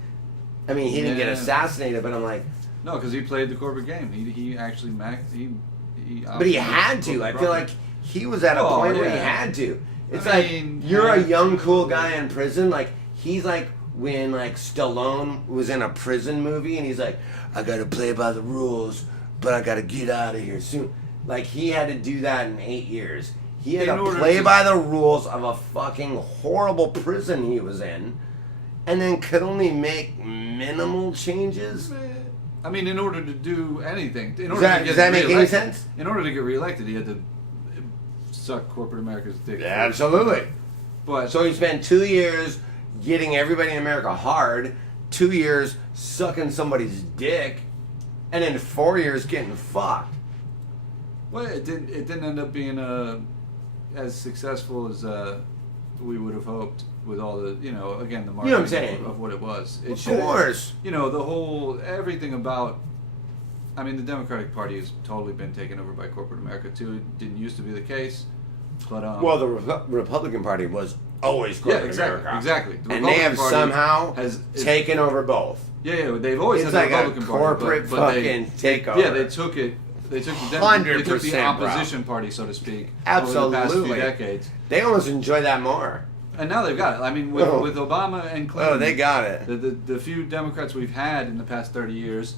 I mean, he didn't get Yeah. assassinated, but I'm like, No, because he played the corporate game. He actually but he had to. I feel like he was at a Oh, point where he yeah. had to. It's I like mean, you're a yeah. young cool guy in prison. Like he's like when like Stallone was in a prison movie and he's like, I gotta play by the rules, but I gotta get out of here soon. Like he had to do that in 8 years. He had In to order play to- by the rules of a fucking horrible prison he was in, and then could only make minimal changes. I mean, in order to do anything, in order that- to get does that make any reelected- sense? In order to get reelected, he had to suck corporate America's dick. Absolutely. But So he spent 2 years getting everybody in America hard, 2 years sucking somebody's dick, and then 4 years getting fucked. well, it didn't end up being as successful as we would have hoped with all the again the marketing You know what I'm saying? of what it was. It Of should- course. the whole everything about. I mean, the Democratic Party has totally been taken over by corporate America too. It didn't used to be the case, but Well, the Republican Party was always yeah, corporate exactly, America. exactly. The And they have Republican Party somehow has taken over both. Yeah, they've always It's had like the a Republican corporate Party, fucking takeover. Yeah, they took it. They took the they took the 100%, bro. opposition party, so to speak, Absolutely. over the past few decades, They almost enjoy that more. and now they've got it. I mean, with, Oh. with Obama and Clinton, Oh, they got it. the few Democrats we've had in the past 30 years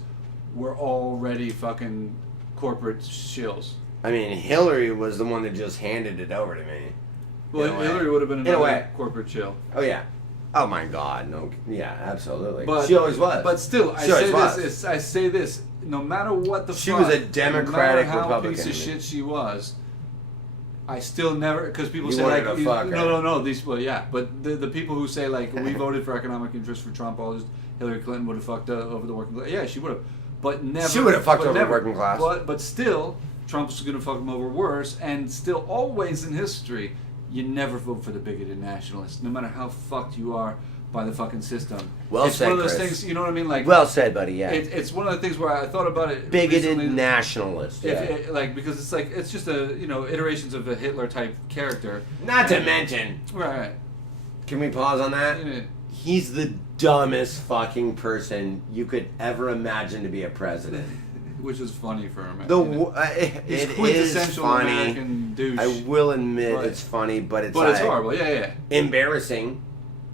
were already fucking corporate shills. I mean, Hillary was the one that just handed it over to me. Well, In a way. Hillary would have been In a another way. corporate shill. Oh, yeah. Oh, my God. No. Yeah, absolutely. But she always was. But still, I She always say was. this. I say this. No matter what the She fuck, was a Democratic no matter how Republican. piece of shit she was, I still never because people You say wanted like to fuck her. no these well yeah but the people who say like we voted for economic interest for Trump, all this Hillary Clinton would have fucked over the working class. Yeah, she would have, but never. She would have fucked but over never. the working class. But still, Trump's going to fuck them over worse. And still, always in history, you never vote for the bigoted nationalist, no matter how fucked you are by the fucking system. Well it's said, one of those Chris. things. You know what I mean? Like Well said, buddy. Yeah. it's one of the things where I thought about it. Bigoted recently. nationalist. Yeah. Like because it's just iterations of a Hitler type character. Not to mention, Right. can we pause on that? Yeah. He's the dumbest fucking person you could ever imagine to be a president. Which is funny for him. It He's is quintessential funny. American douche. I will admit But- it's funny, but it's but it's like horrible. Yeah. embarrassing.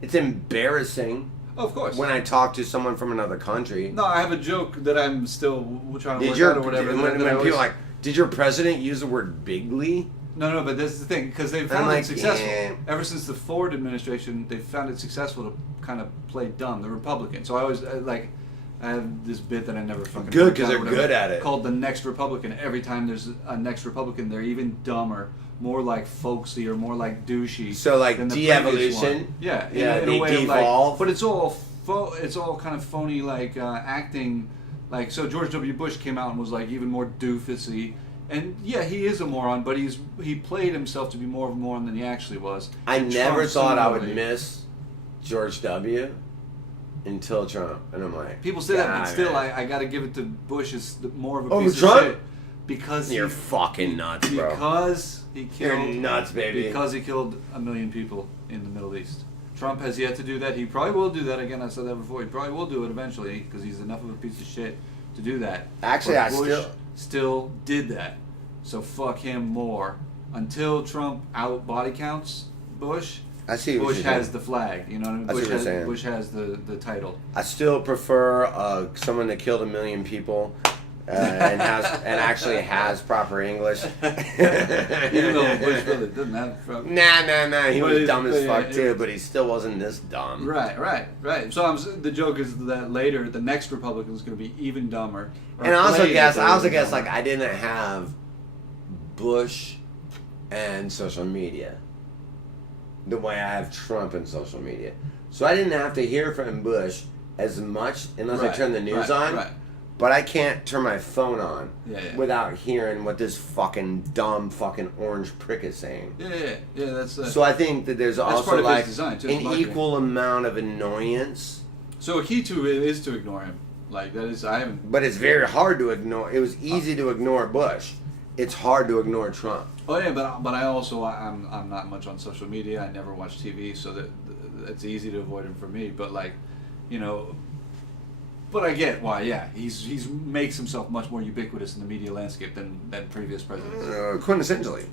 It's embarrassing Oh, of course. when I talk to someone from another country. No, I have a joke that I'm still trying to Did work your out or whatever. when, that I when always- people are like, did your president use the word bigly? No, but that's the thing because they've I'm found like, it successful. yeah. Ever since the Ford administration, they've found it successful to kind of play dumb. The Republicans. So I always I have this bit that I never fucking Good, worked 'cause out they're or whatever, good at it. Called the next Republican. Every time there's a next Republican, they're even dumber, more like folksy or more like douchey. So, like, than the previous de-evolution? one. Yeah, Yeah, in a they way of devolve? like, but it's all it's all kind of phony like acting. Like so, George W. Bush came out and was like even more doofusy. And yeah, he is a moron, but he played himself to be more of a moron than he actually was. I And never Trump thought I would similarly. miss George W. until Trump, and I'm like, People say that, but God, still, man. I got to give it to Bush as more of a Over piece Trump? of shit because You're fucking nuts, bro. because he You're killed nuts, baby. because he killed 1 million people in the Middle East. Trump has yet to do that. He probably will do that again. I said that before. He probably will do it eventually because he's enough of a piece of shit to do that. Actually, But I Bush still did that. So fuck him more. Until Trump out body counts Bush, I see what Bush you're saying. has the flag. You know what I mean? I see what you're saying. Bush has the title. I still prefer someone that killed 1 million people and actually has proper English. Even though Bush really didn't have fucking... Nah. He But was he's- dumb as yeah, fuck yeah. too, but he still wasn't this dumb. Right. So the joke is that later the next Republican is going to be even dumber. Or And I also play guess, that they're even like dumber. I didn't have Bush and social media the way I have Trump and social media. So I didn't have to hear from Bush as much unless I Right, turn the news right, on. right. But I can't turn my phone on Yeah. without hearing what this fucking dumb fucking orange prick is saying. Yeah. That's So I think that there's part also of his like design, too, it's an marketing. equal amount of annoyance, so a key to it is to ignore him. Like that is I haven't. but it's very hard to ignore. It was easy to ignore Bush. It's hard to ignore Trump. Oh yeah, but I also I'm not much on social media. I never watch TV, so that it's easy to avoid him for me. But like, you know, But I get why. Yeah, he's makes himself much more ubiquitous in the media landscape than previous presidents. Quintessentially.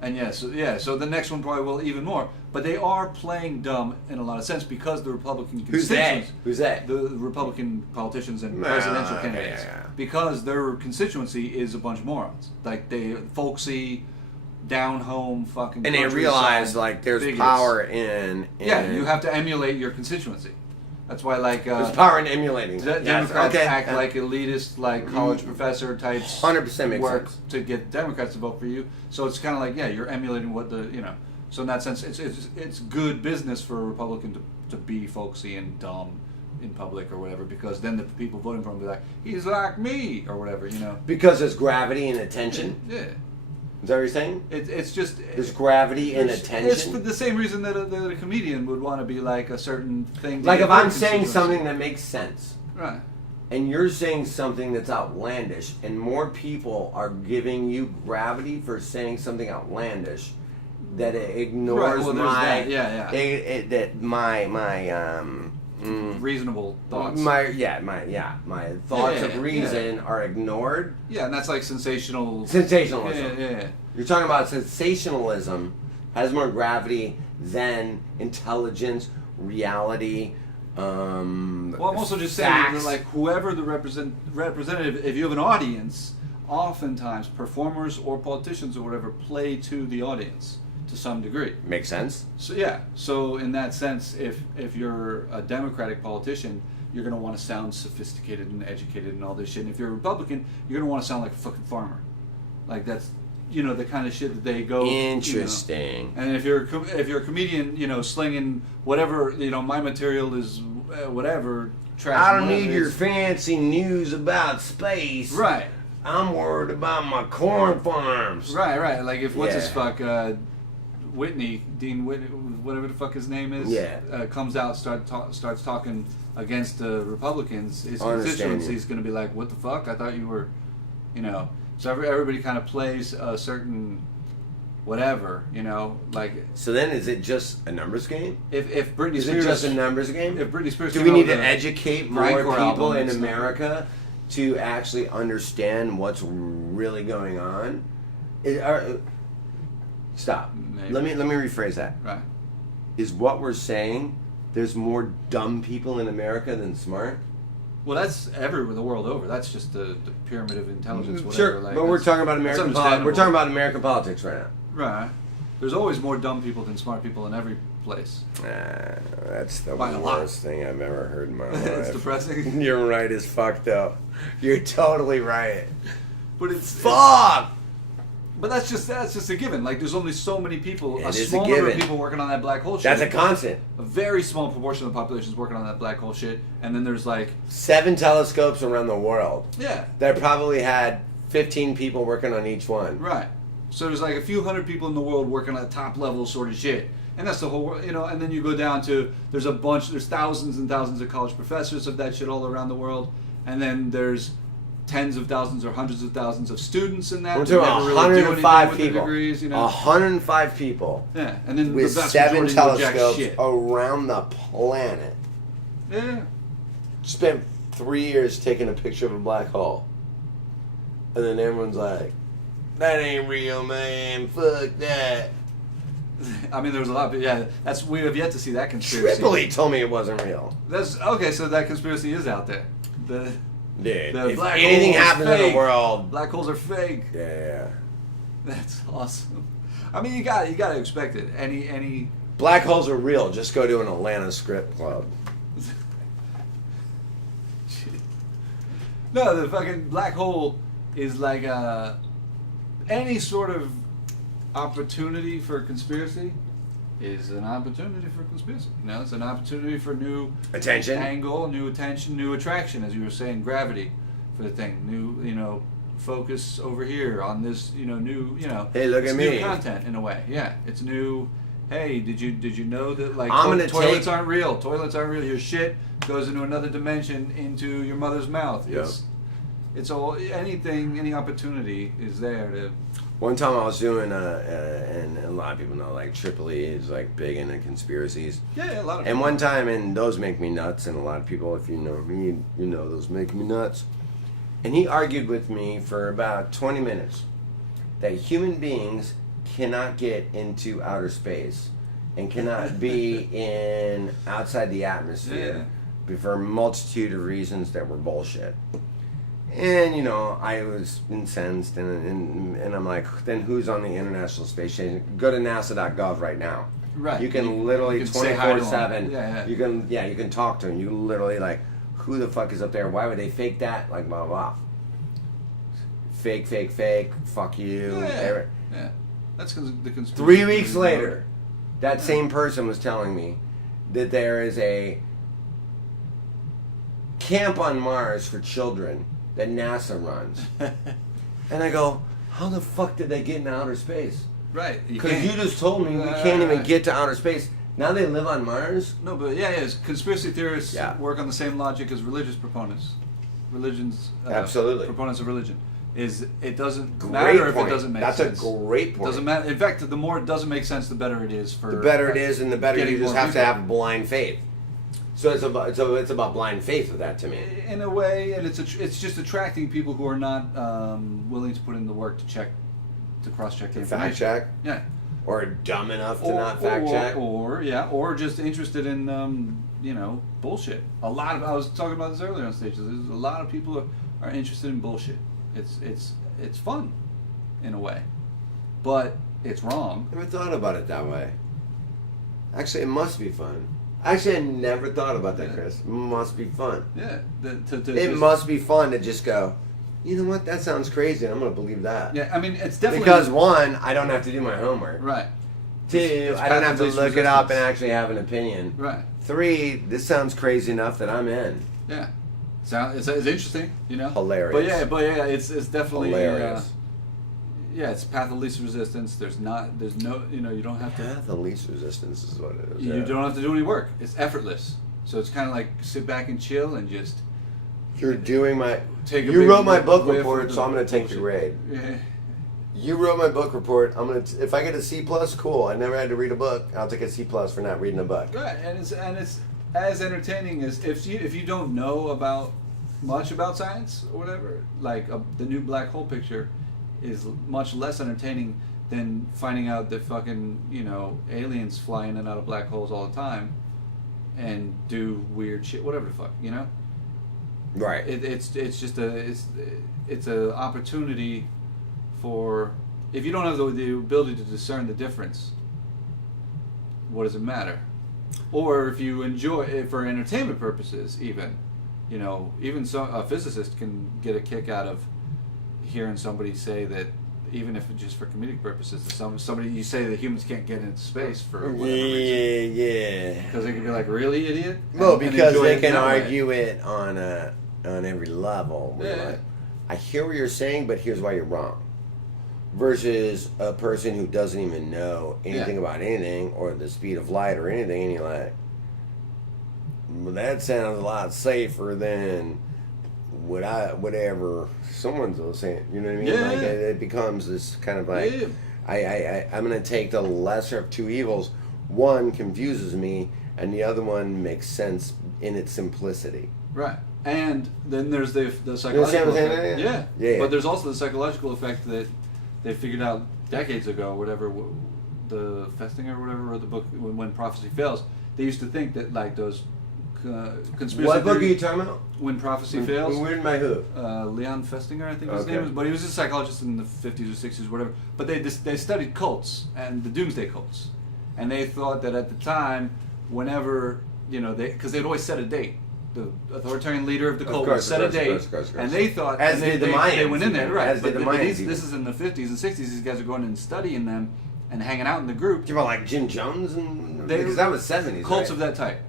And so the next one probably will even more. But they are playing dumb in a lot of sense because the Republican constituents... Who's that? The Republican politicians and presidential candidates. Yeah. Because their constituency is a bunch of morons. Like, they folksy, down-home fucking And they realize, like, there's bigots. Power in... Yeah, you have to emulate your constituency. That's why, like... there's power in emulating. Democrats act like elitist, like college professor types 100% makes work sense. to get Democrats to vote for you. So it's kind of like, yeah, you're emulating what the, you know. So in that sense, it's good business for a Republican to be folksy and dumb in public or whatever, because then the people voting for him will be like, he's like me, or whatever, you know. Because there's gravity and attention? Yeah. Is that what you're saying? It's just... There's gravity and attention? It's for the same reason that a comedian would want to be like a certain thing. Like if I'm saying something that makes sense, right, and you're saying something that's outlandish, and more people are giving you gravity for saying something outlandish, that it ignores my reasonable thoughts. My thoughts of reason are ignored. Yeah, and that's like sensationalism. Yeah. You're talking about sensationalism has more gravity than intelligence, reality. Well, I'm also just saying that, like, whoever the representative, if you have an audience, oftentimes performers or politicians or whatever play to the audience to some degree. Makes sense. So yeah. So in that sense, if you're a Democratic politician, you're gonna want to sound sophisticated and educated and all this shit. And if you're a Republican, you're gonna want to sound like a fucking farmer. Like that's, you know, the kind of shit that they go. Interesting. You know. And if you're a comedian, you know, slinging whatever, you know, my material is whatever. Trash. I don't need your fancy news about space. Right. I'm worried about my corn farms. Right. Like if what's his fuck. Dean Whitney, whatever the fuck his name is, comes out, starts talking against the Republicans, his constituency is going to be like, what the fuck? I thought you were, you know. So everybody kind of plays a certain whatever, you know, like. So then is it just a numbers game? If Britney Spears... Is it just a numbers game? If Britney Spears... Do we need to educate more people in America to actually understand what's really going on? Stop. Maybe. Let me rephrase that. Right. Is what we're saying there's more dumb people in America than smart? Well, that's everywhere the world over. That's just the pyramid of intelligence. Whatever. Sure, like, but we're talking about American politics. We're talking about American politics right now. Right. There's always more dumb people than smart people in every place. That's the worst thing I've ever heard in my life. It's depressing. You're right as fuck, though. You're totally right. But it's fuck. But that's just a given. Like, there's only so many people, a small number of people working on that black hole shit. That's a constant. A very small proportion of the population is working on that black hole shit, and then there's like 7 telescopes around the world. Yeah. That probably had 15 people working on each one. Right. So there's like a few hundred people in the world working on top level sort of shit. And that's the whole, you know, and then you go down to, there's thousands and thousands of college professors of that shit all around the world, and then there's tens of thousands or hundreds of thousands of students in that. We're talking 105 people. Degrees, you know? 105 people. Yeah, and then with the vast 7 majority telescopes around the planet. Yeah. Spent 3 years taking a picture of a black hole, and then everyone's like, "That ain't real, man. Fuck that." I mean, there was a lot, but yeah, we have yet to see that conspiracy. Tripoli told me it wasn't real. That's okay. So that conspiracy is out there. Dude, if anything happens in the world, black holes are fake. Yeah. That's awesome. I mean, you got to expect it. Any black holes are real. Just go to an Atlanta strip club. No, the fucking black hole is like any sort of opportunity for conspiracy is an opportunity for conspiracy. You know, it's an opportunity for new attention, angle, new attention, new attraction, as you were saying, gravity for the thing, new, you know, focus over here on this, you know, new, you know, hey, look at me, new content in a way. Yeah, it's new. Hey, did you know that like toilets aren't real? Toilets aren't real. Your shit goes into another dimension, into your mother's mouth. Yep. It's all any opportunity is there to. One time I was doing, and a lot of people know, like Tripoli is like big into conspiracies. Yeah, a lot of. And one time, and those make me nuts, and a lot of people, if you know me, you know those make me nuts. And he argued with me for about 20 minutes that human beings cannot get into outer space and cannot be in outside the atmosphere for a multitude of reasons that were bullshit. And, you know, I was incensed, and I'm like, then who's on the International Space Station? Go to nasa.gov right now. Right. You can literally 24/7. Yeah. You can talk to them. You can literally, like, who the fuck is up there? Why would they fake that? Like, blah, blah. Fake. Fuck you. Yeah. That's because the conspiracy. 3 weeks later, that same person was telling me that there is a camp on Mars for children that NASA runs. And I go, how the fuck did they get into outer space? Right. Because you just told me we can't even get to outer space. Now they live on Mars? No, but conspiracy theorists work on the same logic as religious proponents. Absolutely. Proponents of religion. It doesn't Great matter if point. it doesn't make That's sense. a great point. Doesn't matter. In fact, the more it doesn't make sense, the better it is for. The better it is, and the better you just have people. to have blind faith. So it's about blind faith with that to me. In a way, and it's just attracting people who are not willing to put in the work to cross-check the information. Fact check? Yeah. Or dumb enough to not fact check? Or just interested in bullshit. I was talking about this earlier on stage. There's a lot of people are interested in bullshit. It's fun, in a way, but it's wrong. Never thought about it that way. Actually, it must be fun. Actually, I never thought about that, Chris. It must be fun. Yeah. It must be fun to just go, you know what, that sounds crazy, and I'm going to believe that. Yeah, I mean, it's definitely... Because, one, I don't have to do my homework. Right. Two, I don't have to look it up and actually have an opinion. Right. Three, this sounds crazy enough that I'm in. Yeah. It's interesting, you know? Hilarious. But yeah, it's definitely... Hilarious. It's path of least resistance. There's no, you don't have to... Path of least resistance is what it is. You don't have to do any work. It's effortless. So it's kind of like sit back and chill and just... You're doing my... You wrote my book report, so I'm going to take the grade. Yeah. You wrote my book report. If I get a C+, cool. I never had to read a book. I'll take a C+ for not reading a book. Right, and it's as entertaining as if you don't know much about science or whatever. Like the new black hole picture is much less entertaining than finding out that fucking aliens fly in and out of black holes all the time and do weird shit, whatever the fuck, you know. Right. It's just it's a opportunity for, if you don't have the ability to discern the difference, what does it matter? Or if you enjoy it for entertainment purposes, even a physicist can get a kick out of hearing somebody say that, even if it's just for comedic purposes, somebody you say that humans can't get into space for whatever reason. Yeah. Because they can be like, really, idiot? Well, because they can that way. argue it on every level. Yeah. Like, I hear what you're saying, but here's why you're wrong. Versus a person who doesn't even know anything about anything or the speed of light or anything, and you're like, well, that sounds a lot safer than whatever someone's saying. You know what I mean? Yeah. Like it becomes this kind of like, I'm going to take the lesser of two evils. One confuses me, and the other one makes sense in its simplicity. Right. And then there's the psychological effect. Yeah. But there's also the psychological effect that they figured out decades ago, whatever, the Festinger or whatever wrote the book, When Prophecy Fails. They used to think that, like, those conspiracy What book are you talking about? When Prophecy Fails. Written by who? Leon Festinger, I think his name was. But he was a psychologist in the 50s or 60s, whatever. But they studied cults and the doomsday cults. And they thought that at the time, whenever, because they'd always set a date. The authoritarian leader of the cult would set a date, and they thought, as did the Mayans. They went in there, right? As did the Mayans. This is in the 50s and 60s. These guys are going and studying them and hanging out in the group. You know, like Jim Jones, because that was 70s. Cults right? of that type.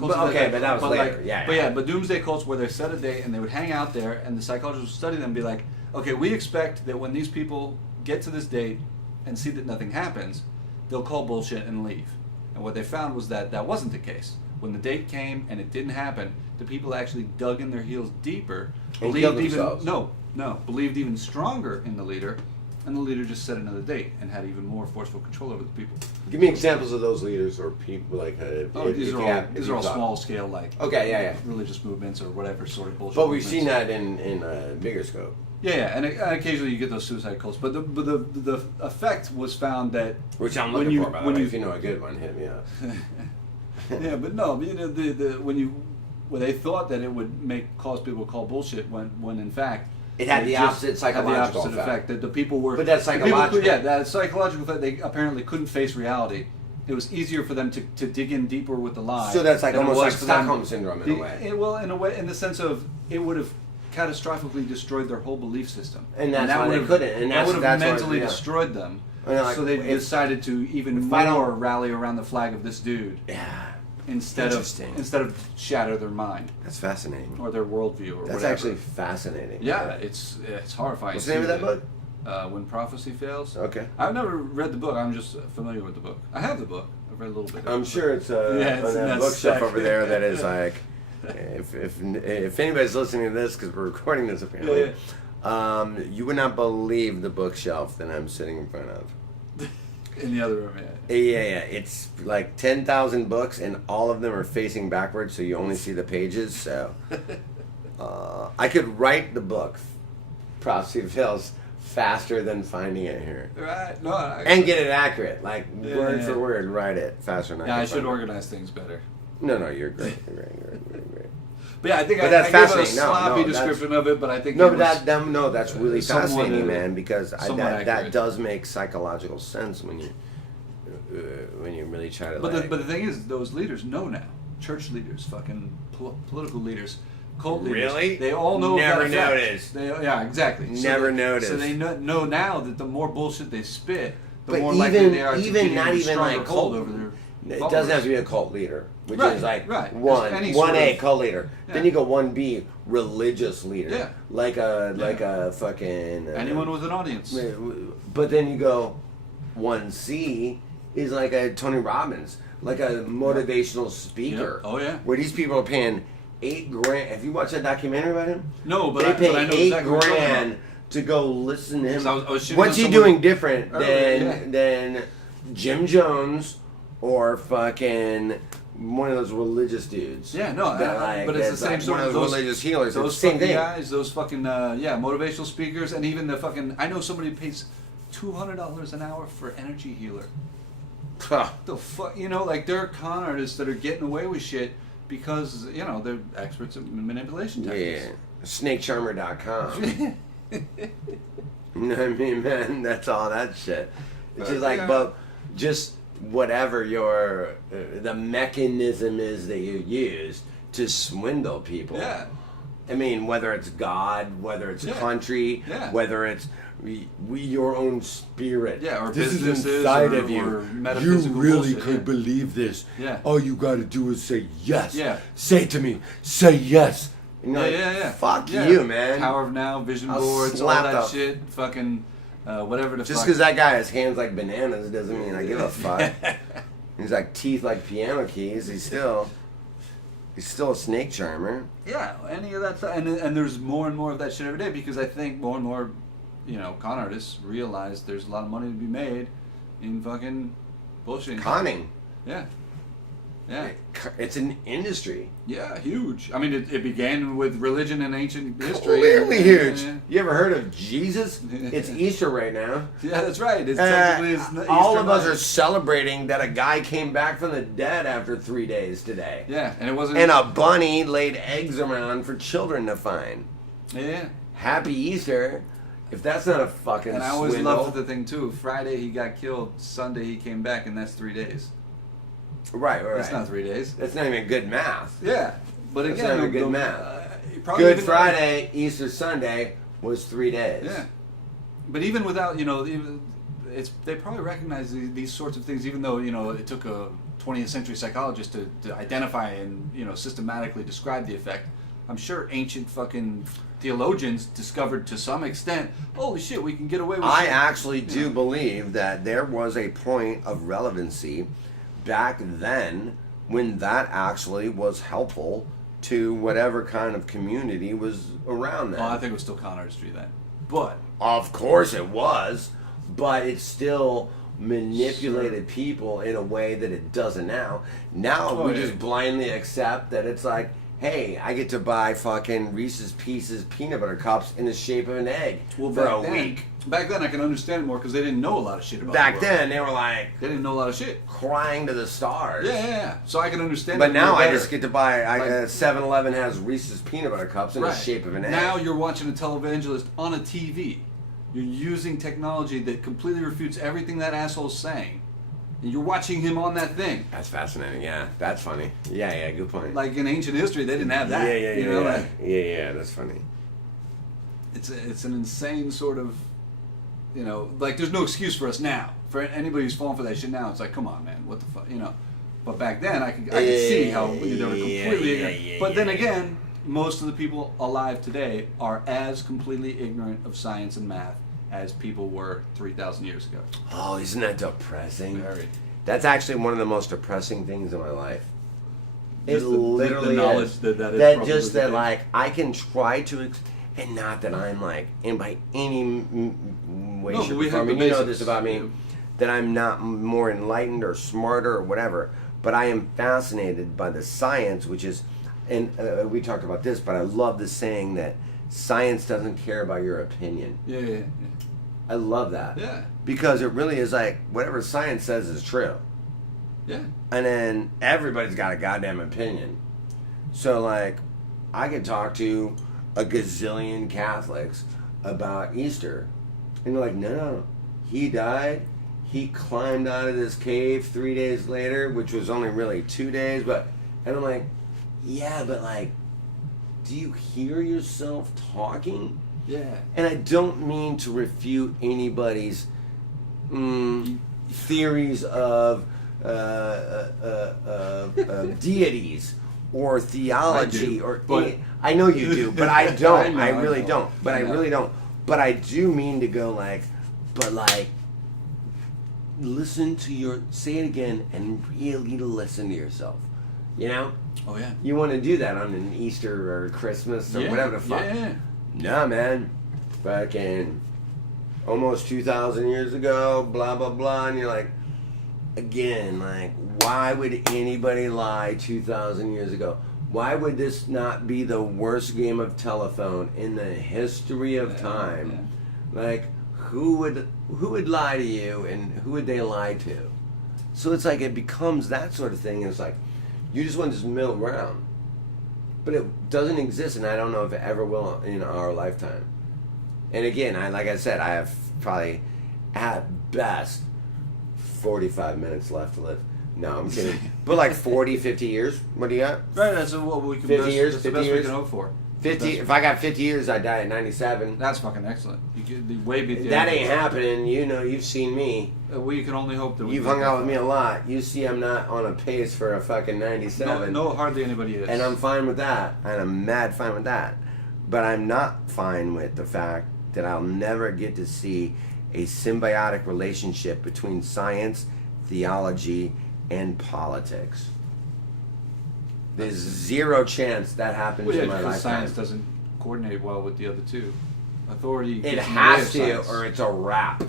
But that was later. But doomsday cults where they set a date and they would hang out there, and the psychologists would study them and be like, okay, we expect that when these people get to this date and see that nothing happens, they'll call bullshit and leave. And what they found was that that wasn't the case. When the date came and it didn't happen, the people actually dug in their heels deeper, And killed believed themselves. believed even stronger in the leader, and the leader just set another date and had even more forceful control over the people. Give me examples of those leaders or people like. These are all small scale, like Okay, yeah. religious movements or whatever sort of bullshit. But we've movements. seen that in bigger scope. Yeah, and occasionally you get those suicide cults. But the effect was found that Which I'm when looking you- for, by the when way. you- If you know a good one, hit me up. yeah, but no, you know, when they thought that it would cause people to call bullshit when in fact It had they the just opposite had the psychological opposite effect. that the people were. But that's the people psychological. yeah, that psychological effect. They apparently couldn't face reality. It was easier for them to dig in deeper with the lie. So that's like than it almost was like for them- Stockholm syndrome in a way. in a way, in the sense of it would have catastrophically destroyed their whole belief system, And that's that why would they have- couldn't, and that would have that's why- mentally yeah. destroyed them. And they're like, So they if- decided to even if I don't- more rally around the flag of this dude Yeah, instead Interesting. of shatter their mind that's fascinating. or their worldview or That's whatever. actually fascinating. Yeah, it's horrifying. What's the name of that book? When Prophecy Fails. Okay. I've never read the book. I'm just familiar with the book. I have the book. I've read a little bit. of I'm it. sure it's, Yeah, it's on in that that bookshelf stack. over there that is like, if anybody's listening to this, because we're recording this apparently, you would not believe the bookshelf that I'm sitting in front of. In the other room, yeah. Yeah. It's like 10,000 books, and all of them are facing backwards, so you only see the pages. So I could write the book, Prophecy Fails, faster than finding it here. Right. No. And get it accurate, like Yeah, word yeah. for word, write it faster than I Yeah, can I should find it. organize things better. No, you're great. You're great. But yeah, I think But I that's gave a fascinating. No, sloppy that's- description of it, but I think No, it but was, that's really somewhat, fascinating, man, because somewhat that accurate. does make psychological sense when you really try to. But like, the thing is, those leaders know now. Church leaders, fucking political leaders, cult leaders. Really? They all know. Never of that effect. noticed. Yeah, exactly. Never noticed. So they know now that the more bullshit they spit, the But more likely they are to even get not even even stronger like hold cult. over their. It followers. doesn't have to be a cult leader, which Right, is like right. one Any one sort A of- cult leader. Yeah. Then you go 1B religious leader. Yeah. Like a fucking Anyone with an audience. But then you go 1C is like a Tony Robbins, like a motivational speaker. Yep. Oh, yeah. Where these people are paying $8,000. Have you watched that documentary about him? No, but they pay I know $8 exactly what you're talking grand about. to go listen to him. So I was shooting What's on he someone doing different earlier, than Jim Jones or fucking one of those religious dudes? Yeah, no, That, but it's the that's same like sort one of those religious healers. Those It's the same fucking thing. guys, those fucking motivational speakers, and even the fucking. I know somebody who pays $200 an hour for energy healer. Huh. The fuck, like they're con artists that are getting away with shit because they're experts at manipulation Yeah, techniques. snakecharmer.com. You know what I mean, man? That's all that shit. It's just like, Yeah. but just whatever your the mechanism is that you use to swindle people. Yeah. I mean, whether it's God, whether it's Yeah. country, Yeah. whether it's your own spirit. Yeah, or this is businesses inside or- of you. or You metaphysical really bullshit, could yeah. believe this. Yeah. All you got to do is say yes. Yeah. Say it to me. Say yes. And you're Yeah, like, yeah. Fuck Yeah. you, man. Power of Now, vision I'll boards, all slap that the- shit, fucking whatever the Just fuck. because that guy has hands like bananas doesn't mean I give a fuck. He's like teeth like piano keys. He's still a snake charmer. Yeah, any of that stuff, and there's more and more of that shit every day because I think more and more, con artists realize there's a lot of money to be made in fucking bullshit. Conning. Yeah, yeah, It's an industry. yeah, huge. I mean, it began with religion and ancient history. Clearly huge. Yeah, You ever heard of Jesus? It's Easter right now. yeah, that's right. It's technically it's all Easter of us are night. celebrating that a guy came back from the dead after 3 days today. Yeah, and it wasn't. And a bunny laid eggs around for children to find. Yeah. Happy Easter. If that's not a fucking And I always swindle. loved the thing too. Friday he got killed. Sunday he came back, and that's 3 days. Right. That's not 3 days. That's not even good math. Yeah, but That's again, not a good the- math. probably Good even- Friday, Easter Sunday was 3 days. Yeah, but even without they probably recognize these sorts of things, even though it took a 20th century psychologist to identify and systematically describe the effect. I'm sure ancient fucking theologians discovered to some extent, holy shit, we can get away with I shit. actually do believe that there was a point of relevancy back then when that actually was helpful to whatever kind of community was around them. Oh, I think it was still con artistry then. But of course it was, but it still manipulated people in a way that it doesn't now. Now we just blindly accept that it's like, hey, I get to buy fucking Reese's Pieces peanut butter cups in the shape of an egg for a week. Back then I can understand it more because they didn't know a lot of shit about Back the world. then they were like, they didn't know a lot of shit. Crying to the stars. Yeah. So I can understand But it now more I better. just get to buy, 7-Eleven has Reese's peanut butter cups in the shape of an egg. Now you're watching a televangelist on a TV. You're using technology that completely refutes everything that asshole's saying. And you're watching him on that thing. That's fascinating, yeah. That's funny. Yeah, good point. Like in ancient history, they didn't have that. Yeah, that's funny. It's an insane sort of, like there's no excuse for us now. For anybody who's falling for that shit now, it's like, come on, man, what the fuck, But back then, I could see how they were completely ignorant. But then again, most of the people alive today are as completely ignorant of science and math as people were 3,000 years ago. Oh, isn't that depressing? Very. That's actually one of the most depressing things in my life. Just It literally the knowledge is. that is that probably just the that case. like I can try to, and not that I'm like, and by any way, No, shape, but or we have form, the you know basics. this about me, Yeah. that I'm not more enlightened or smarter or whatever. But I am fascinated by the science, which is, and we talked about this, but I love the saying that science doesn't care about your opinion. Yeah. I love that. Yeah. Because it really is like, whatever science says is true. Yeah. And then everybody's got a goddamn opinion. So, like, I could talk to a gazillion Catholics about Easter. And they're like, no, he died. He climbed out of this cave 3 days later, which was only really 2 days. And I'm like, yeah, but like, do you hear yourself talking? Yeah. And I don't mean to refute anybody's theories of deities or theology I know you do, but I don't. I really don't. But I really don't. But I do mean to go like, listen to say it again and really listen to yourself. You know? Oh yeah. You want to do that on an Easter or Christmas or whatever the fuck. Yeah. Nah, man. Fucking almost 2,000 years ago, blah, blah, blah. And you're like, again, like, why would anybody lie 2,000 years ago? Why would this not be the worst game of telephone in the history of time? Yeah. Like, who would lie to you and who would they lie to? So it's like it becomes that sort of thing. And it's like, you just want this middle ground. But it doesn't exist, and I don't know if it ever will in our lifetime. And again, like I said, I have probably, at best, 45 minutes left to live. No, I'm kidding. But like 40, 50 years? What do you got? Right, that's what we can 50 years? That's the 50 best years? we can hope for. 50. If I got 50 years, I die at 97. That's fucking excellent. You could way beat the That end. ain't happening. You know, you've seen me. We can only hope that we You've hung out with me a lot. You see I'm not on a pace for a fucking 97. No, hardly anybody is. And I'm fine with that. And I'm mad fine with that. But I'm not fine with the fact that I'll never get to see a symbiotic relationship between science, theology, and politics. There's zero chance that happens in my because lifetime. science doesn't coordinate well with the other two. Authority. It gets in the way has of to, science. or it's a wrap.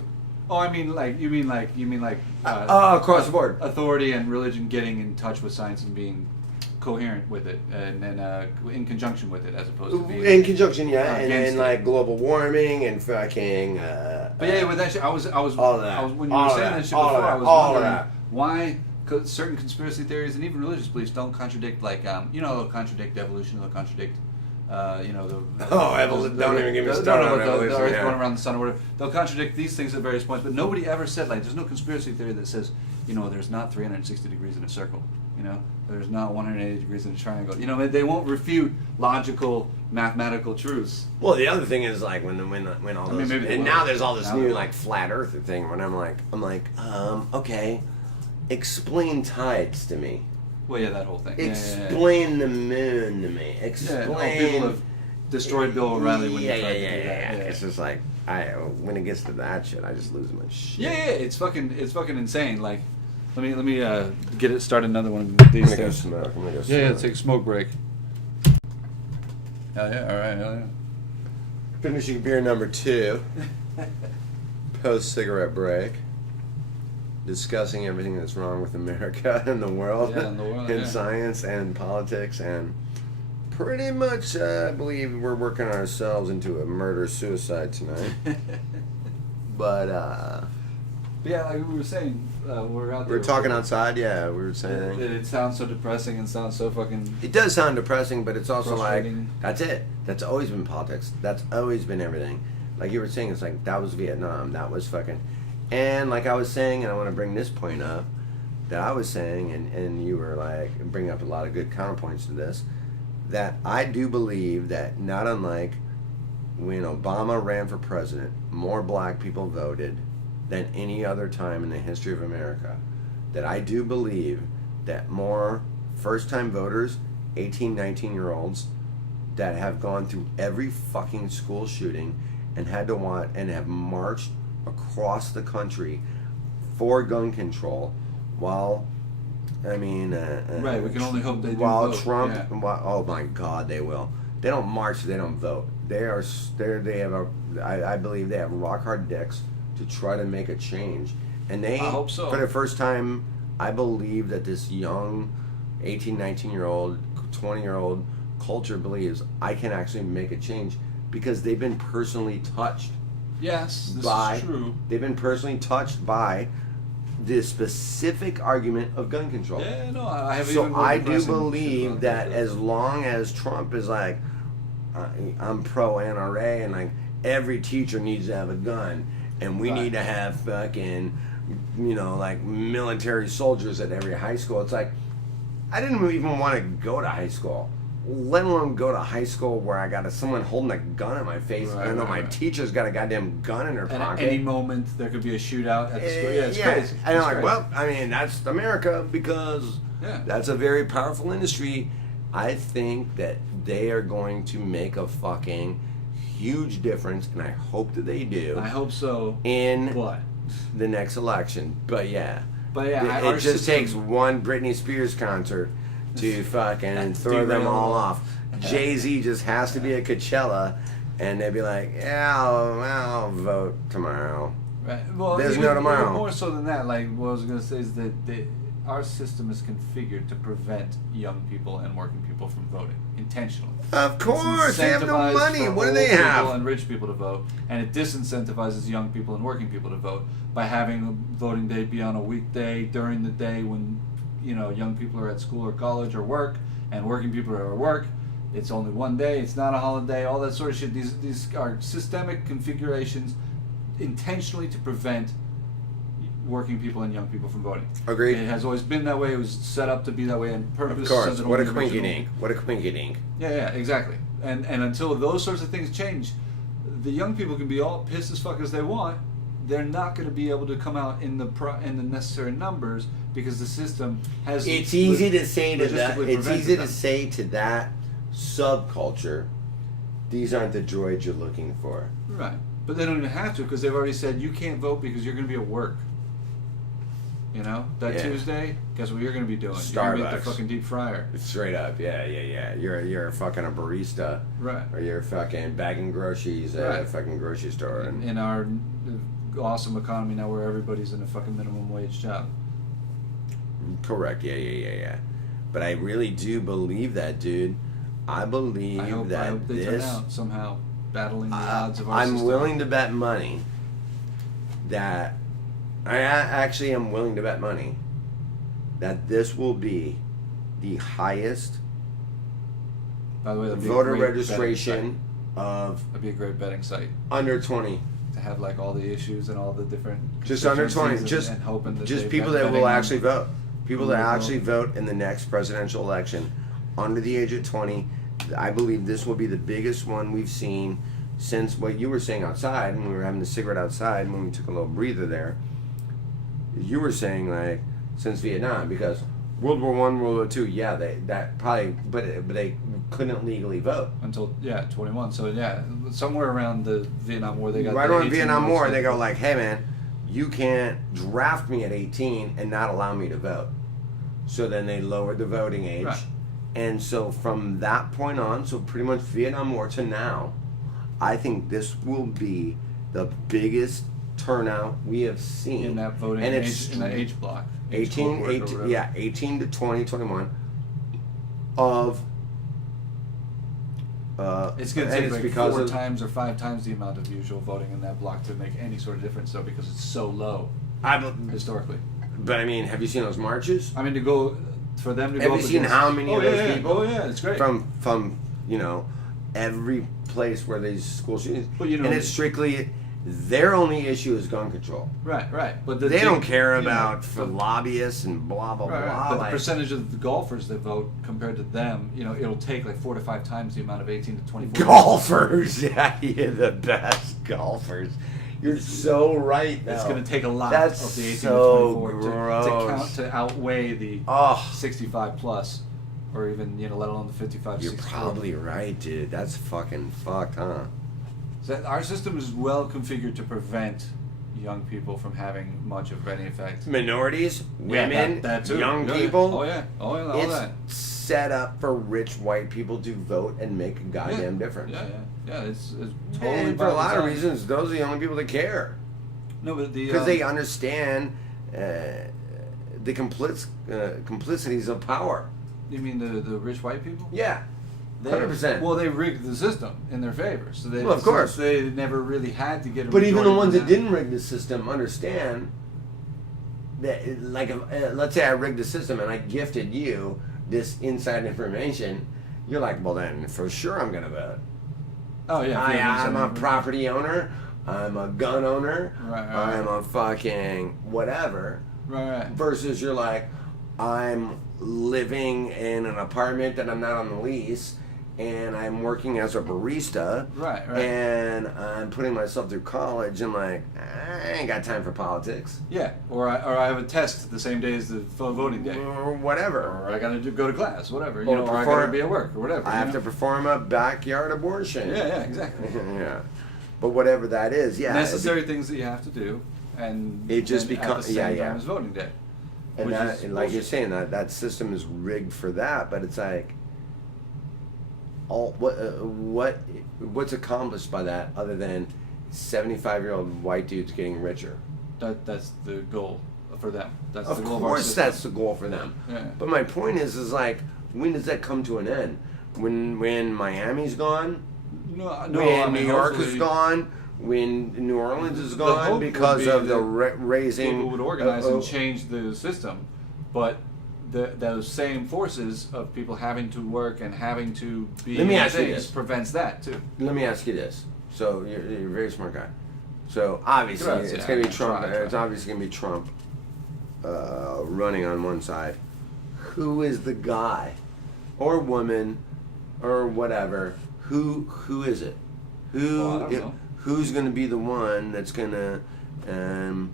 Oh, I mean, you mean like Across the board. Authority and religion getting in touch with science and being coherent with it, and in conjunction with it, as opposed to being In conjunction, yeah, and against like global warming and fucking. But yeah, with that shit, I was all of that. when you All were of saying that. that shit All of before, that. I was All of wondering that. why certain conspiracy theories and even religious beliefs don't contradict, like they'll contradict evolution, they'll contradict. Don't even get me started on evolution, The Earth yeah. going around the sun or whatever. They'll contradict these things at various points, but nobody ever said, like, there's no conspiracy theory that says, there's not 360 degrees in a circle. There's not 180 degrees in a triangle. They won't refute logical, mathematical truths. Well, the other thing is like when all those, maybe they and will. now there's all this Now new they will. like flat earther thing. When I'm like, okay, explain tides to me. Well, yeah, that whole thing. Explain the moon to me. Explain. People have destroyed Bill O'Reilly when he tried to do that. Yeah. It's just like when it gets to that shit, I just lose my shit. Yeah, it's fucking insane. Like, Let me get it. Start another one of these I'm gonna go things. smoke. I'm gonna go Yeah, smoke. take a smoke break. Hell yeah! All right, hell yeah. Finishing beer number 2. Post cigarette break. Discussing everything that's wrong with America and the world, Yeah, in the world, in yeah. science and politics, and pretty much, I believe we're working ourselves into a murder-suicide tonight. But Yeah, like we were saying, we're out we there. were talking outside. Yeah, we were saying It sounds so depressing and sounds so fucking. it does sound depressing, but it's also like Frustrating. that's it. That's always been politics. That's always been everything. Like you were saying, it's like that was Vietnam. That was fucking. And like I was saying, and I want to bring this point up that I was saying, and you were like bringing up a lot of good counterpoints to this. That I do believe that not unlike when Obama ran for president, more black people voted than any other time in the history of America. That I do believe that more first-time voters, 18, 19-year-olds, that have gone through every fucking school shooting and had to want and have marched across the country for gun control, while Right, we can only hope they do while vote, Trump, yeah. oh my God, they will. They don't march, they don't vote. They have I believe they have rock hard dicks to try to make a change, and they I hope so. for the first time. I believe that this young 18, 19-year-old, 20-year-old culture believes I can actually make a change because they've been personally touched Yes, this by is true. they've been personally touched by the specific argument of gun control. Yeah, no, I have So even more I do depressing shit believe about that as long as Trump is like, I'm pro NRA and like every teacher needs to have a gun and we Right. need to have fucking, like military soldiers at every high school. It's like, I didn't even want to go to high school, let alone go to high school where I got someone holding a gun in my face. Right, I know right, my right. teacher's got a goddamn gun in her And pocket. at any moment there could be a shootout at the school. Yeah, it's crazy. And I'm It's like, crazy. well, I mean, that's America because Yeah. that's a very powerful industry. I think that they are going to make a fucking huge difference, and I hope that they do I hope so. in But the next election. But yeah, yeah, it our just system- takes one Britney Spears concert to fucking throw them Derail all them. off. Jay-Z just has to be at Coachella, and they'd be like, yeah, I'll vote tomorrow. Right. Well, There's even, no tomorrow. even more so than that, like what I was going to say is that our system is configured to prevent young people and working people from voting intentionally. Of course, they have no Incentivized money. for What do old they people have? and rich people to vote, and it disincentivizes young people and working people to vote by having voting day be on a weekday during the day when young people are at school or college or work, and working people are at work. It's only one day. It's not a holiday. All that sort of shit. These are systemic configurations intentionally to prevent working people and young people from voting. Agreed. It has always been that way. It was set up to be that way on purpose. Of course. so that What a only the quinky original- dink. What a quinky dink. Yeah, exactly. And until those sorts of things change, the young people can be all pissed as fuck as they want. They're not going to be able to come out in the necessary numbers because the system has. It's easy to say to that. logistically It's prevented easy them. to say to that subculture, these aren't the droids you're looking for. Right, but they don't even have to because they've already said you can't vote because you're going to be at work. That Yeah. Tuesday, guess what you're going to be doing? You're going to be at Starbucks. the fucking deep fryer. Straight up, yeah. You're fucking a barista, Right. or you're fucking bagging groceries at a Right. fucking grocery store. And In our awesome economy now where everybody's in a fucking minimum wage job. correct, yeah. But I really do believe that, dude. I believe I hope that they turn this. out somehow battling the odds of our I'm system. willing to bet money that actually am willing to bet money that this will be the highest By the way, that'd be a voter great betting registration site. of That'd be a great betting site under 20. to have like all the issues and all the different Just under 20. constituencies and hoping that Just they've people got that will betting on- actually vote. People who that will actually vote. vote in the next presidential election under the age of 20. I believe this will be the biggest one we've seen since what you were saying outside when we were having the cigarette outside when we took a little breather there. You were saying like since Vietnam because World War I, World War II, yeah, that probably, but they couldn't legally vote. until 21. So somewhere around the Vietnam War they got Right the on Vietnam 18-year-olds War, to they go vote. like, hey man, you can't draft me at 18 and not allow me to vote. So then they lowered the voting age. Right. And so from that point on, so pretty much Vietnam War to now, I think this will be the biggest turnout we have seen. In that voting and age, in that age block. Age 18 cohort or 18 whatever. yeah, 18 to 20, 21 of It's going to and take it's like because 4 of- times or 5 times the amount of usual voting in that block to make any sort of difference, though, because it's so low historically. But I mean, have you seen those marches? I mean, to go for them to Have go. you up seen against- how many of Oh, those yeah, people? Oh yeah, it's great. From you know, every place where these school shootings, But, you know- and it's strictly their only issue is gun control. right. But They don't care you know, about for lobbyists and blah blah Right, blah. But like- the percentage of the golfers that vote compared to them, you know, it'll take like 4 to 5 times the amount of 18 to 24. golfers, yeah, you're the best golfers. You're so right. It's though. going to take a lot That's of the 18 so to 24 gross. to outweigh the Oh, 65 plus, or even, you know, let alone the 55. you're 64. probably right, dude. That's fucking fucked, huh? So our system is well configured to prevent young people from having much of any effect. Minorities, Yeah, women, that too. young Yeah, people. Oh yeah, all It's that. set up for rich white people to vote and make a goddamn difference. Yeah. It's totally. And for a by lot of design. reasons, those are the only people that care No, but the because they understand the complicities of power. You mean the rich white people? Yeah, They- 100%. Well, they rigged the system in their favor, so they. Well, of course. so they never really had to get. A But even the majority ones from that didn't rig the system understand that, like, if, let's say I rigged the system and I gifted you this inside information, you're like, well, then for sure I'm gonna vote. Oh yeah. if you have I'm a something- property owner. I'm a gun owner. Right. I'm a fucking whatever. Right. Versus you're like, I'm living in an apartment that I'm not on the lease, and I'm working as a barista. Right. And I'm putting myself through college, and like, I ain't got time for politics. Yeah, or I have a test the same day as the voting day, Or whatever. or I gotta go to class, whatever. You Or know, or I perform- gotta be at work, or whatever. I you have know? to perform a backyard abortion. Yeah, exactly. Yeah. But whatever that is, yeah. Necessary things that you have to do, and It just and at becomes- the same yeah. time as voting day. And Which that, is and like you're bullshit. saying, that system is rigged for that. But it's like, what's accomplished by that other than 75-year-old white dudes getting richer? That's the goal for them. That's Of the goal of our course, system. that's the goal for them. Yeah. But my point is like, when does that come to an end? When Miami's gone? No, When I mean, New York is hopefully gone? When New Orleans is the gone hope because would be of the that raising? people would organize uh, and change the system, but those same forces of people having to work and having to be Let me in ask you things this. prevents that too. Let me ask you this. So you're a very smart guy. So obviously Gracias. it's gonna be Yeah, Trump. try. It's obviously gonna be Trump running on one side. Who is the guy, or woman, or whatever? Who is it? Well, I don't know. Who's gonna be the one that's gonna? I'm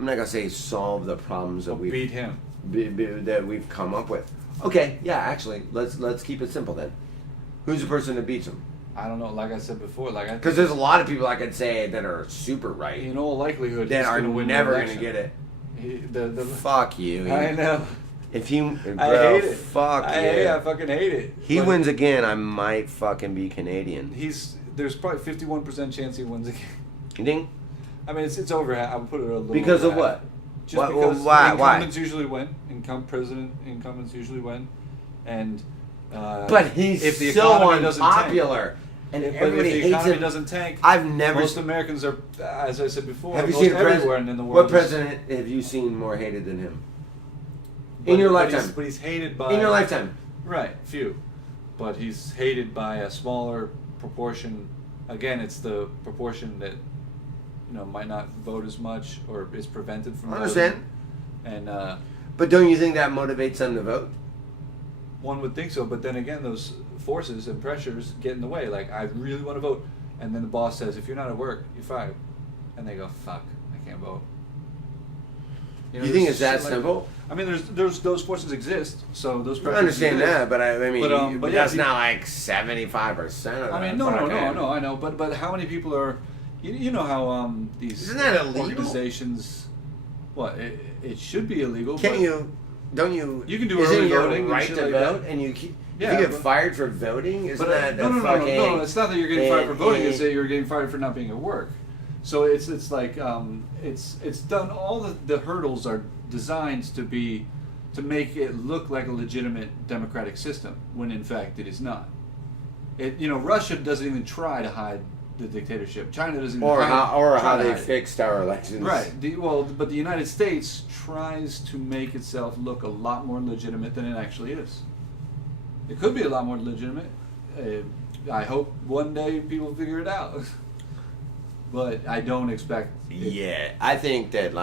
not gonna say solve the problems that we Beat him. that we've come up with. Okay, yeah, actually, let's keep it simple then. Who's the person that beats him? I don't know. Like I said before, Because there's a lot of people I could say that are super right in all likelihood that he's are gonna win never the going to election. get it. The Fuck you. I know. If he, I bro, hate it. fuck I you. fucking hate it. He But wins again, I might fucking be Canadian. There's probably 51% chance he wins again. You think? I mean, it's over. I would put it a little. Because of over half. what? Just Why- because why? incumbents usually win. Incumbents usually win, and. But he's if the so economy doesn't tank- unpopular, and But everybody if the hates economy him. doesn't tank, I've never. most Americans are, as I said before, Have you most seen a everywhere president? in the world. What is- president have you seen more hated than him? but- In your but lifetime. but he's hated by. In your lifetime. Right, few, but he's hated by a smaller proportion. Again, it's the proportion that might not vote as much or is prevented from I voting. understand. And But don't you think that motivates them to vote? one would think so, but then again, those forces and pressures get in the way. Like, I really want to vote, and then the boss says, if you're not at work, you're fired. And they go, fuck, I can't vote. You think there's it's that shit like- simple? I mean, there's those forces exist, so those I pressures understand exist. that, but I mean, But yeah, that's the- not like 75% of I that mean, no, fucking- I know, but how many people are, You know how these Isn't that illegal? organizations... What? It should be illegal. Can't but you? Don't you? You can do isn't early your voting right and to shit like vote, that. and you if Yeah, you get fired for voting, isn't that no, fucking? no, it's not that you're getting fired for voting. and- It's that you're getting fired for not being at work. So it's like it's done. All the hurdles are designed to make it look like a legitimate democratic system when in fact it is not. Russia doesn't even try to hide the dictatorship. China doesn't even try how to they hide it. fixed our elections. Right. But the United States tries to make itself look a lot more legitimate than it actually is. It could be a lot more legitimate. I hope one day people figure it out. But I don't expect. Yeah, I think that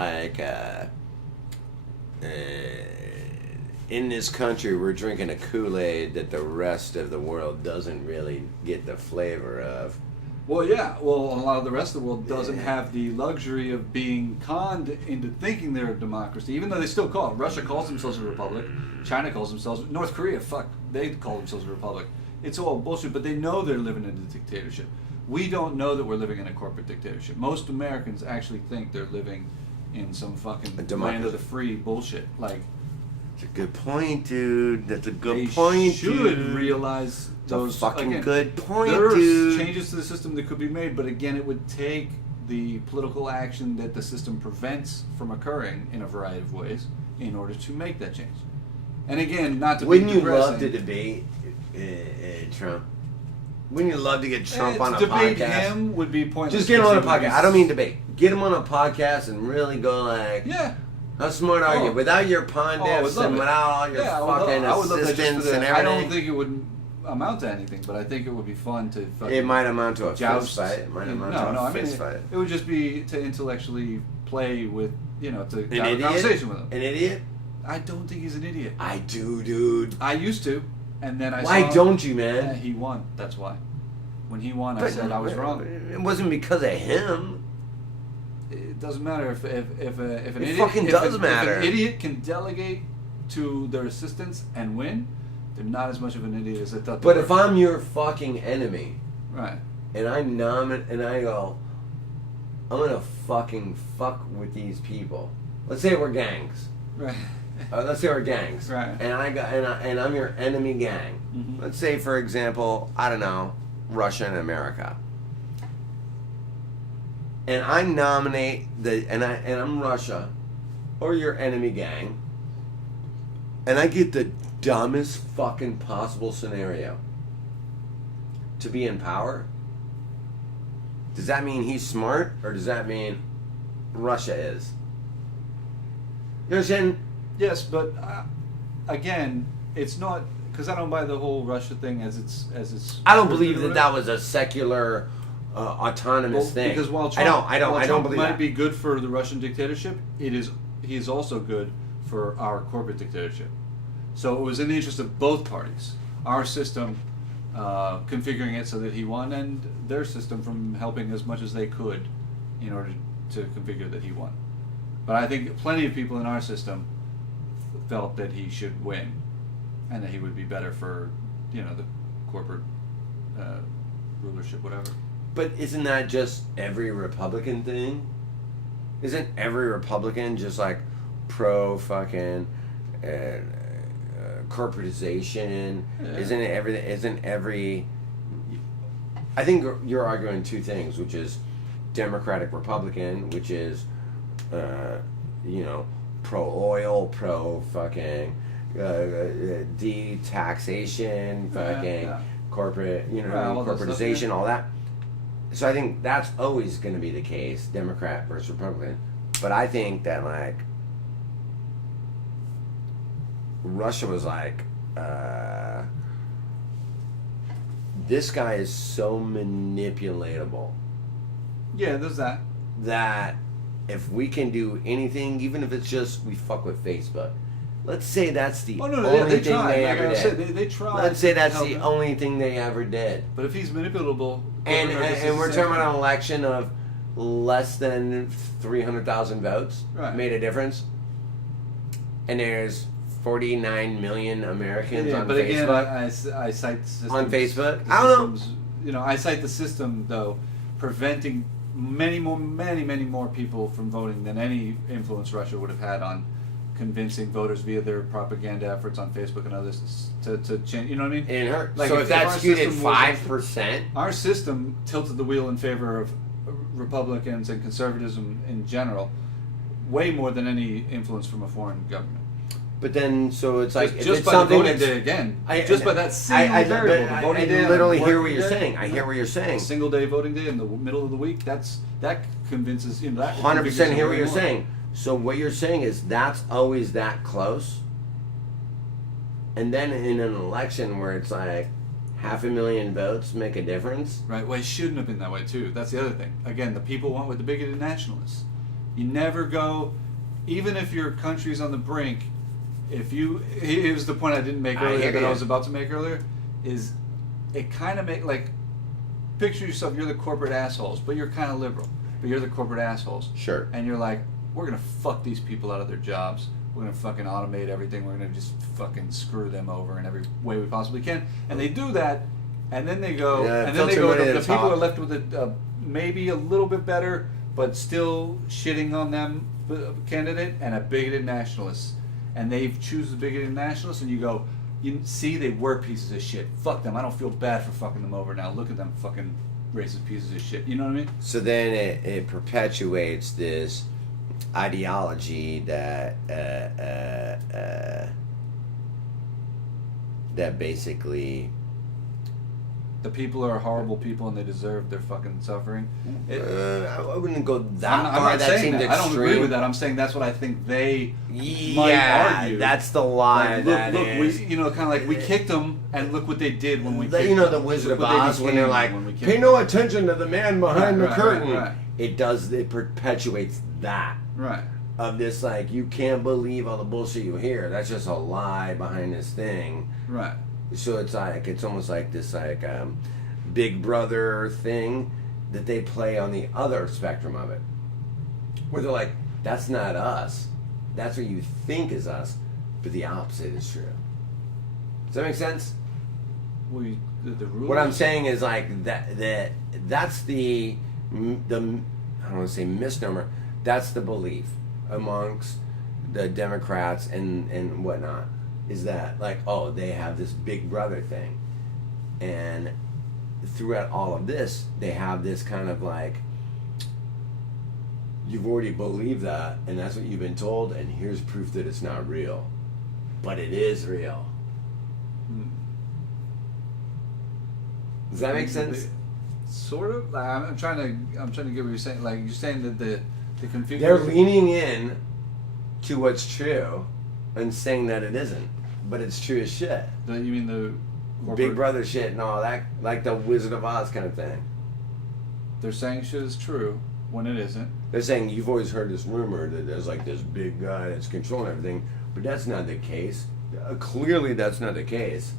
in this country we're drinking a Kool-Aid that the rest of the world doesn't really get the flavor of. Well, yeah. Well, a lot of the rest of the world doesn't have the luxury of being conned into thinking they're a democracy, even though they still call it. Russia calls themselves a republic. China calls themselves. North Korea, they call themselves a republic. It's all bullshit, but they know they're living in a dictatorship. We don't know that we're living in a corporate dictatorship. Most Americans actually think they're living in some fucking land of the free bullshit. Like, it's a good point, dude. That's a good they point, should dude. realize those. It's a fucking again, good point, there are dude. changes to the system that could be made, but again, it would take the political action that the system prevents from occurring in a variety of ways in order to make that change. And again, not to Wouldn't be you depressing, love to debate Trump? Wouldn't you love to get Trump on a debate podcast? him would be pointless. Just get him on a because he would podcast. be- I don't mean debate. Get him on a podcast and really go like, Yeah. how smart are you? Oh. Without your Oh, I would pundits love and it. without all your Yeah, fucking I would love that just for assistants the- and I everything. don't think it would amount to anything, but I think it would be fun to fucking It might amount to a joust. fist fight. It might amount no, to a I mean, fist fight. it would just be to intellectually play with, to An have a idiot? conversation with him. An idiot? I don't think he's an idiot. I do, dude. I used to, and then I Why saw don't you, Yeah, man? he won. That's why. When he won, I But said I was wrong. It wasn't because of him. It doesn't matter if an It idiot fucking does matter. If an idiot can delegate to their assistants and win, they're not as much of an idiot as I thought. They But were. if I'm your fucking enemy, right, and I nominate and I go, I'm gonna fucking fuck with these people. Let's say we're gangs. right, Let's say we're gangs. Right. And I'm your enemy gang. Mhm. Let's say, for example, I don't know, Russia and America. And I nominate and I'm Russia, or your enemy gang. And I get the dumbest fucking possible scenario to be in power. Does that mean he's smart, or does that mean Russia is? You understand? yes, but again, it's not because I don't buy the whole Russia thing as it's. I don't believe that was a secular, autonomous thing. Because while Trump, I don't Trump believe might that. be good for the Russian dictatorship, he is also good for our corporate dictatorship. So it was in the interest of both parties. Our system configuring it so that he won, and their system from helping as much as they could in order to configure that he won. But I think plenty of people in our system felt that he should win, and that he would be better for, the corporate rulership, whatever. But isn't that just every Republican thing? Isn't every Republican just like pro fucking corporatization? Yeah. Isn't it everything? Isn't every? I think you're arguing two things, which is Democratic Republican, which is pro oil, pro fucking de-taxation, fucking corporate, all that corporatization, stuff, yeah. all that. So I think that's always going to be the case, Democrat versus Republican. But I think that like Russia was like, this guy is so manipulatable Yeah, there's that. that if we can do anything, even if it's just we fuck with Facebook, let's say that's the Oh no, only they thing tried. they Like ever I did. said, they tried. Let's say that's to help the him. only thing they ever did. But if he's manipulable, And corporate America and we're says the same talking about an thing. election of less than 300,000 votes Right. made a difference. And there's 49 million Americans Yeah, on but again, Facebook. I cite the systems, On Facebook? the I don't know. systems, I cite the system though preventing many more people from voting than any influence Russia would have had on convincing voters via their propaganda efforts on Facebook and others to change. You know what I mean? In her. Like So if that our skewed at system was- 5%, Our system tilted the wheel in favor of Republicans and conservatism in general, way more than any influence from a foreign government. but then so it's like if Just it's by the something voting that's- day again, I- just by that single I variable, the voting day, literally and hear what working you're day, saying. I hear what you're saying. a single day voting day in the middle of the week. That convinces that 100% hear what you're more. saying. So what you're saying is that's always that close, and then in an election where it's like 500,000 votes make a difference. Right. Well, it shouldn't have been that way too. That's the other thing. Again, the people went with the bigoted nationalists. You never go, even if your country's on the brink. It was the point I didn't make earlier that I was about to make earlier, is it kind of picture yourself, you're the corporate assholes, but you're kind of liberal, but you're the corporate assholes. Sure. And you're like, we're going to fuck these people out of their jobs. We're going to fucking automate everything. We're going to just fucking screw them over in every way we possibly can. And they do that, and then they go, the people are left with a maybe a little bit better, but still shitting on them candidate and a bigoted nationalist. And they choose the bigoted nationalists, and you go, you see, they were pieces of shit. Fuck them. I don't feel bad for fucking them over now. Look at them fucking racist pieces of shit. You know what I mean? So then it perpetuates this ideology that that basically The people are horrible people and they deserve their fucking suffering. I wouldn't go that I'm far. not That saying seemed that. extreme. I don't agree with that. I'm saying that's what I think they Yeah, might argue. that's the lie. Like, that look, is. we, kind of like we kicked them, and look what they did when we. Kicked The them. Wizard Look of what they Oz when they're became like, when we kicked pay them." no attention to the man behind the Right, curtain. right. It perpetuates that. Right. Of this, like, you can't believe all the bullshit you hear. That's just a lie behind this thing. Right. So it's almost like this, Big Brother thing that they play on the other spectrum of it. Where they're like, that's not us. That's what you think is us. But the opposite is true. Does that make sense? The rules. What I'm saying is that's the I don't want to say misnomer. That's the belief amongst the Democrats and whatnot, is that they have this Big Brother thing, and throughout all of this they have this kind of you've already believed that, and that's what you've been told, and here's proof that it's not real, but it is real. Does that make sense? Sort of. I'm trying to get what you're saying. Like, you're saying that the confusion. They're leaning in to what's true and saying that it isn't, but it's true as shit. You mean the corporate, Big Brother shit and all that, like the Wizard of Oz kind of thing. They're saying shit is true when it isn't. They're saying you've always heard this rumor that there's this big guy that's controlling everything, but that's not the case. Clearly, that's not the case.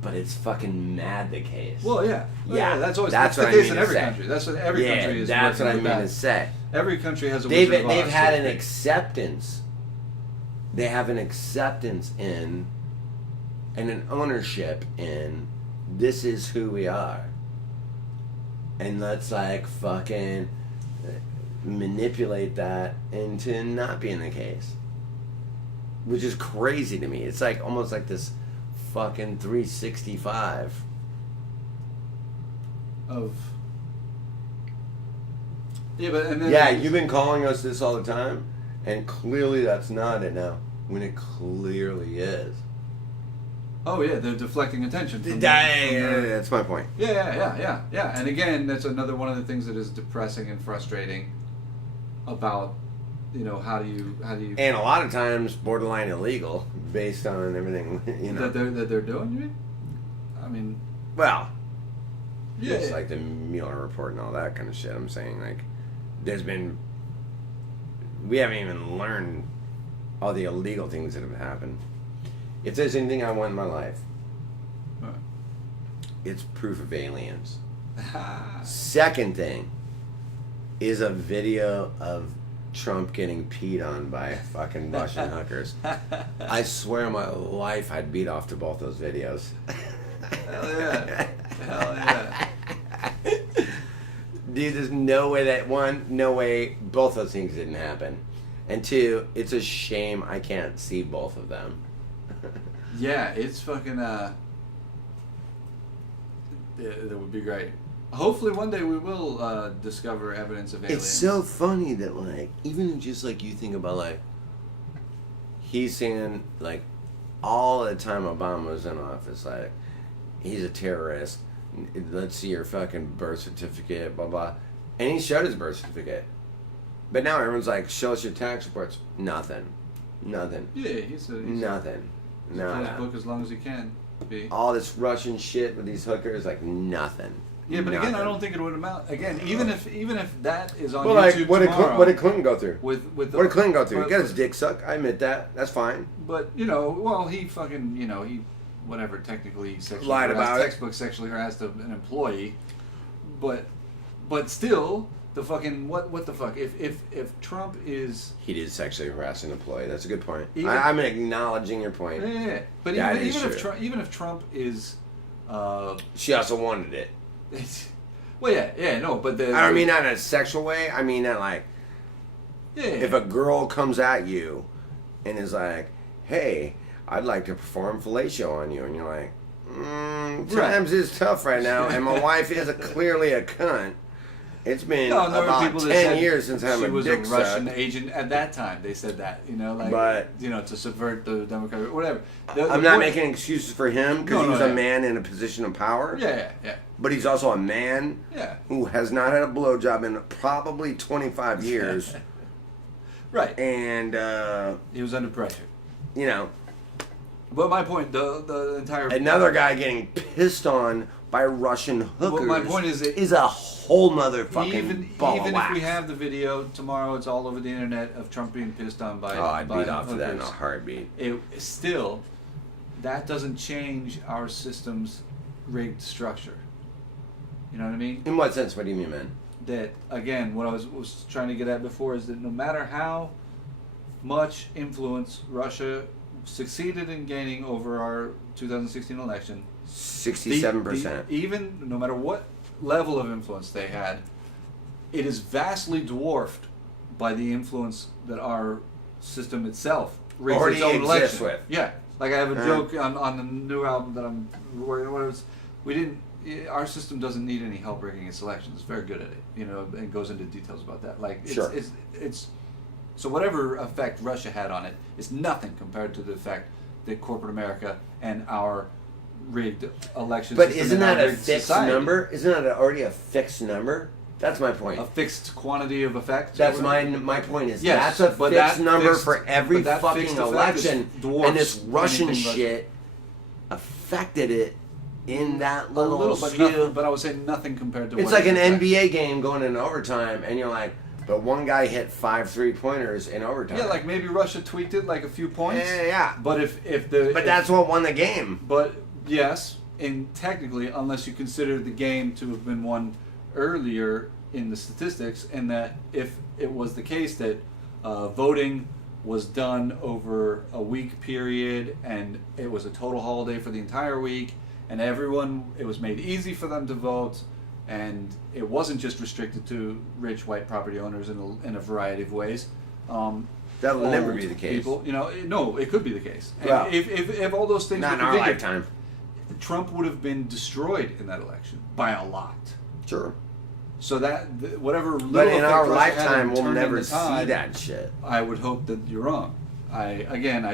But it's fucking mad the case. Well, yeah. Yeah, That's what the I case mean in to every say. country. That's what every country is. That's what I working mean with to that. say. Every country has a Wizard of Oz. They've had an acceptance. They have an acceptance in, and an ownership in, this is who we are. And let's fucking manipulate that into not being the case. Which is crazy to me. It's almost like this fucking 365 of. Yeah, but and then you've been calling us this all the time, and clearly that's not it now, when it clearly is. Oh yeah, they're deflecting attention. That's my point. Yeah. And again, that's another one of the things that is depressing and frustrating about, how do you And a lot of times borderline illegal based on everything, that they're doing. You mean? I mean, well, yeah, just like the Mueller report and all that kind of shit. I'm saying we haven't even learned all the illegal things that have happened. If there's anything I want in my life, it's proof of aliens. Second thing is a video of Trump getting peed on by fucking Russian hookers. I swear on my life I'd beat off to both those videos. Hell yeah. Dude, there's no way that no way both those things didn't happen. And two, it's a shame I can't see both of them. Yeah, it's fucking, that would be great. Hopefully one day we will discover evidence of aliens. It's so funny that, like, even just, like, you think about, like, he's saying, like, all the time Obama was in office, like, he's a terrorist. Let's see your fucking birth certificate, blah, blah. And he showed his birth certificate. But now everyone's like, show us your tax reports. Nothing. Nothing. Yeah, he's nothing. No. His book as long as he can be. All this Russian shit with these hookers, like, nothing. Yeah, but nothing. again, I don't think it would amount. Again, even if that is on well, YouTube like, tomorrow, what did Clinton go through? What did Clinton go through? He got his dick sucked. I admit that. That's fine. But well, he fucking he whatever technically sexually lied about it. Textbook sexually harassed an employee, but still the fucking what the fuck if Trump is he did sexually harass an employee. That's a good point. Even, I'm acknowledging your point. Yeah. But even if Trump is, she also wanted it. Well, yeah, no, but I don't mean that in a sexual way. I mean that like, if a girl comes at you and is like, "Hey, I'd like to perform fellatio on you," and you're like, "Times is tough right now, and my wife is clearly a cunt." It's been about 10 years since I'm a dick She was a Russian suck. agent at that time. They said that, but, to subvert the democratic, whatever. I'm not making excuses for him because he's a man in a position of power. Yeah. But he's also a man who has not had a blowjob in probably 25 years. Right. And he was under pressure. But my point, the entire another guy getting pissed on by Russian hookers. Well, my point is a whole nother fucking ball even of wax. if we have the video tomorrow, it's all over the internet of Trump being pissed on by. Oh, I'd beat off hookers. to that in a heartbeat. Still, that doesn't change our system's rigged structure. You know what I mean? In what sense? What do you mean, man? That again, what I was trying to get at before is that no matter how much influence Russia succeeded in gaining over our 2016 election. 67%. Even no matter what level of influence they had, it is vastly dwarfed by the influence that our system itself rigs its own election with. Yeah, like I have a joke on the new album that I'm working on. Our system doesn't need any help rigging its elections. It's very good at it, and goes into details about that. Like it's so whatever effect Russia had on it is nothing compared to the effect that corporate America and our rigged elections. But isn't that a fixed number? Isn't that already a fixed number? That's my point. A fixed quantity of effect? That's my point is that's a fixed number for every fucking election, and this Russian shit affected it in that little skew. But I would say nothing compared to. It's like an NBA game going into overtime, and you're like, but one guy hit 5 3-pointers in overtime. Yeah, like maybe Russia tweaked it like a few points. Yeah. But But that's what won the game. But yes, and technically, unless you consider the game to have been won earlier in the statistics, and that if it was the case that voting was done over a week period and it was a total holiday for the entire week, and it was made easy for them to vote, and it wasn't just restricted to rich white property owners in a variety of ways. That will never be the case. People, no, it could be the case. And well, if all those things not were in our lifetime, Trump would have been destroyed in that election by a lot. Sure. So that whatever little but in our Russia lifetime, we'll never see tide, that shit. I would hope that you're wrong. I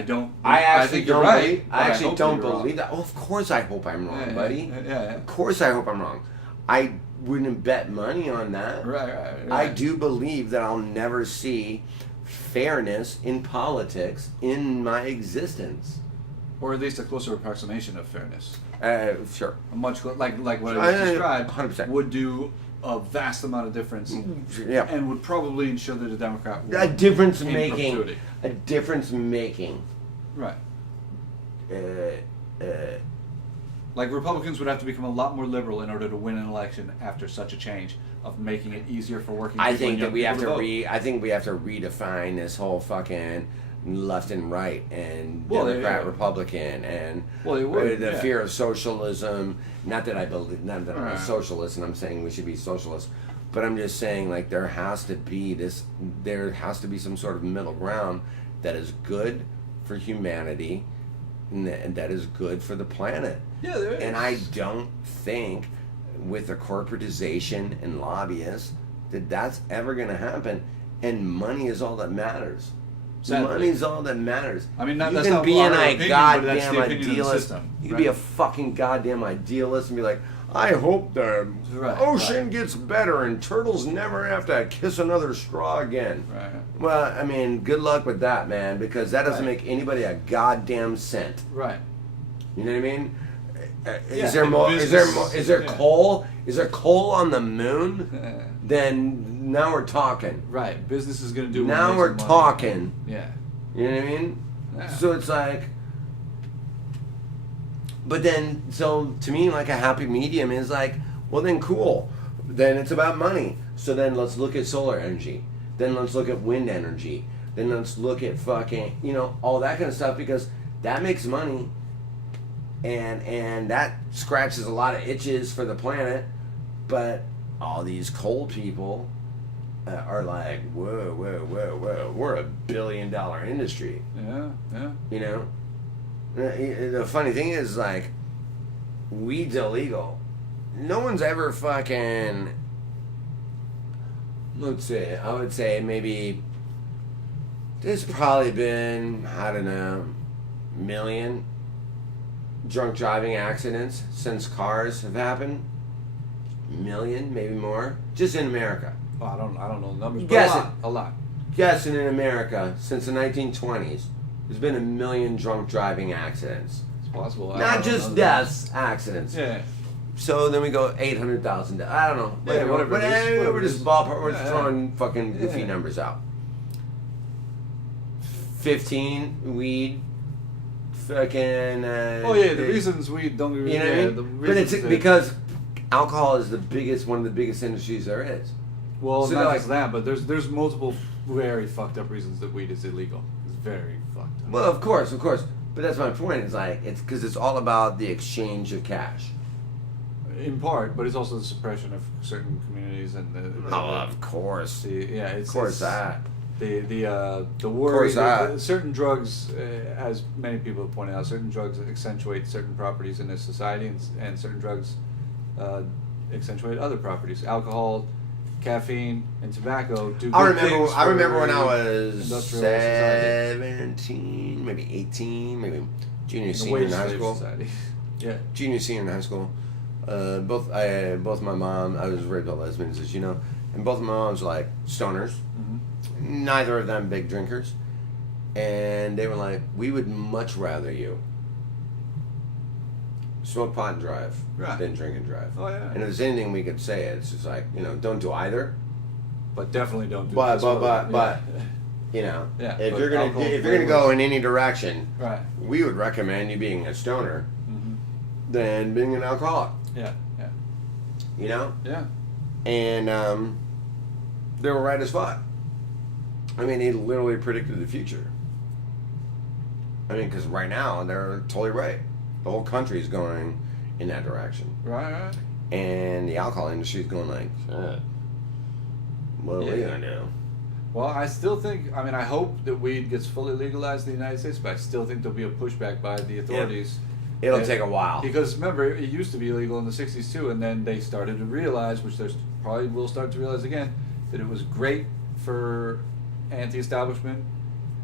don't. I think don't you're right. I actually don't believe that. Oh, of course I hope I'm wrong, buddy. Yeah. Of course I hope I'm wrong. I wouldn't bet money on that. Right. I do believe that I'll never see fairness in politics in my existence. Or at least a closer approximation of fairness. Sure. A much like what I just described 100%. would do a vast amount of difference. Yeah. And would probably ensure that a Democrat won A difference in making. perpetuity. A difference making. Right. Like Republicans would have to become a lot more liberal in order to win an election after such a change of making it easier for working people. I think that we have to vote. I think we have to redefine this whole fucking left and right and Democrat, Republican, and the fear of socialism. Not that I'm a socialist and I'm saying we should be socialist, But I'm just saying, like, there has to be some sort of middle ground that is good for humanity and that is good for the planet. Yeah, there is. And I don't think with the corporatization and lobbyists that's ever going to happen. And money is all that matters. Sadly. Money's all that matters. I mean, you that's can not be our an opinion, but that's goddamn the opinion of the idealist. system, You can right? be a fucking goddamn idealist and be like, I hope the ocean gets better and turtles never have to kiss another straw again. Right. Well, I mean, good luck with that, man, because that doesn't Right. make anybody a goddamn cent. Right. You know what I mean? Yeah, Is there more? Is there yeah. coal? Is there coal on the moon? Then now we're talking. Right. Business is going to do. Now what we're makes them money. talking. Yeah. You know what I mean? Yeah. So it's like, but then, so to me, like a happy medium is like, well, then cool. Then it's about money. So then let's look at solar energy. Then let's look at wind energy. Then let's look at fucking, all that kind of stuff because that makes money. And that scratches a lot of itches for the planet. But all these coal people are like, whoa, we're a $1 billion industry. Yeah. The funny thing is, like, weed's illegal. No one's ever fucking. Let's see. I would say maybe there's probably been, I don't know, million drunk driving accidents since cars have happened. Million, maybe more, just in America. Well, I don't know the numbers, but Guess a lot. Guessing in America since the 1920s, there's been 1 million drunk driving accidents. It's possible. Not just deaths, accidents. Yeah. So then we go 800,000. I don't know. Yeah, whatever it is, We're just ballpark. We're just Yeah, throwing fucking goofy Yeah. numbers out. 15 weed. Fucking. Oh yeah, the reasons we don't. You know what I mean? But it's because alcohol is one of the biggest industries there is. Well, So not like- just that, but there's multiple very fucked up reasons that weed is illegal. It's very fucked up. Well, of course. But that's my point. It's like it's because it's all about the exchange of cash. In part, but it's also the suppression of certain communities and the Of course. it's Of course it's, that. The worry course that. that certain drugs, as many people have pointed out, certain drugs accentuate certain properties in a society, and certain drugs accentuate other properties. Alcohol, caffeine, and tobacco do. I good remember. things I remember for when I was industrial society. 17, maybe 18, maybe junior, The senior wage in high slave school. society. Yeah. Junior, senior in high school. Both my mom. I was raised by lesbians, as you know, and both of my moms were like stoners. Mm-hmm. Neither of them big drinkers, and they were like, "We would much rather you smoke pot and drive Right. than drink and drive." Oh yeah. And if there's anything we could say, it's just like, don't do either. But definitely don't do But this. Yeah, Yeah, if but you're gonna alcohol if you're gonna go flavors. in any direction, Right. we would recommend you being a stoner Mm-hmm. than being an alcoholic. Yeah. Yeah. You know, Yeah. and they were right as fuck. I mean, they literally predicted the future. I mean, because right now they're totally right. The whole country is going in that direction, Right. Right. and the alcohol industry is going like, shit. What are we Yeah. gonna do? Well, I still think. I mean, I hope that weed gets fully legalized in the United States, but I still think there'll be a pushback by the authorities. It'll And- take a while. Because remember, it used to be illegal in the '60s too, and then they started to realize, which there's probably will start to realize again, that it was great for anti-establishment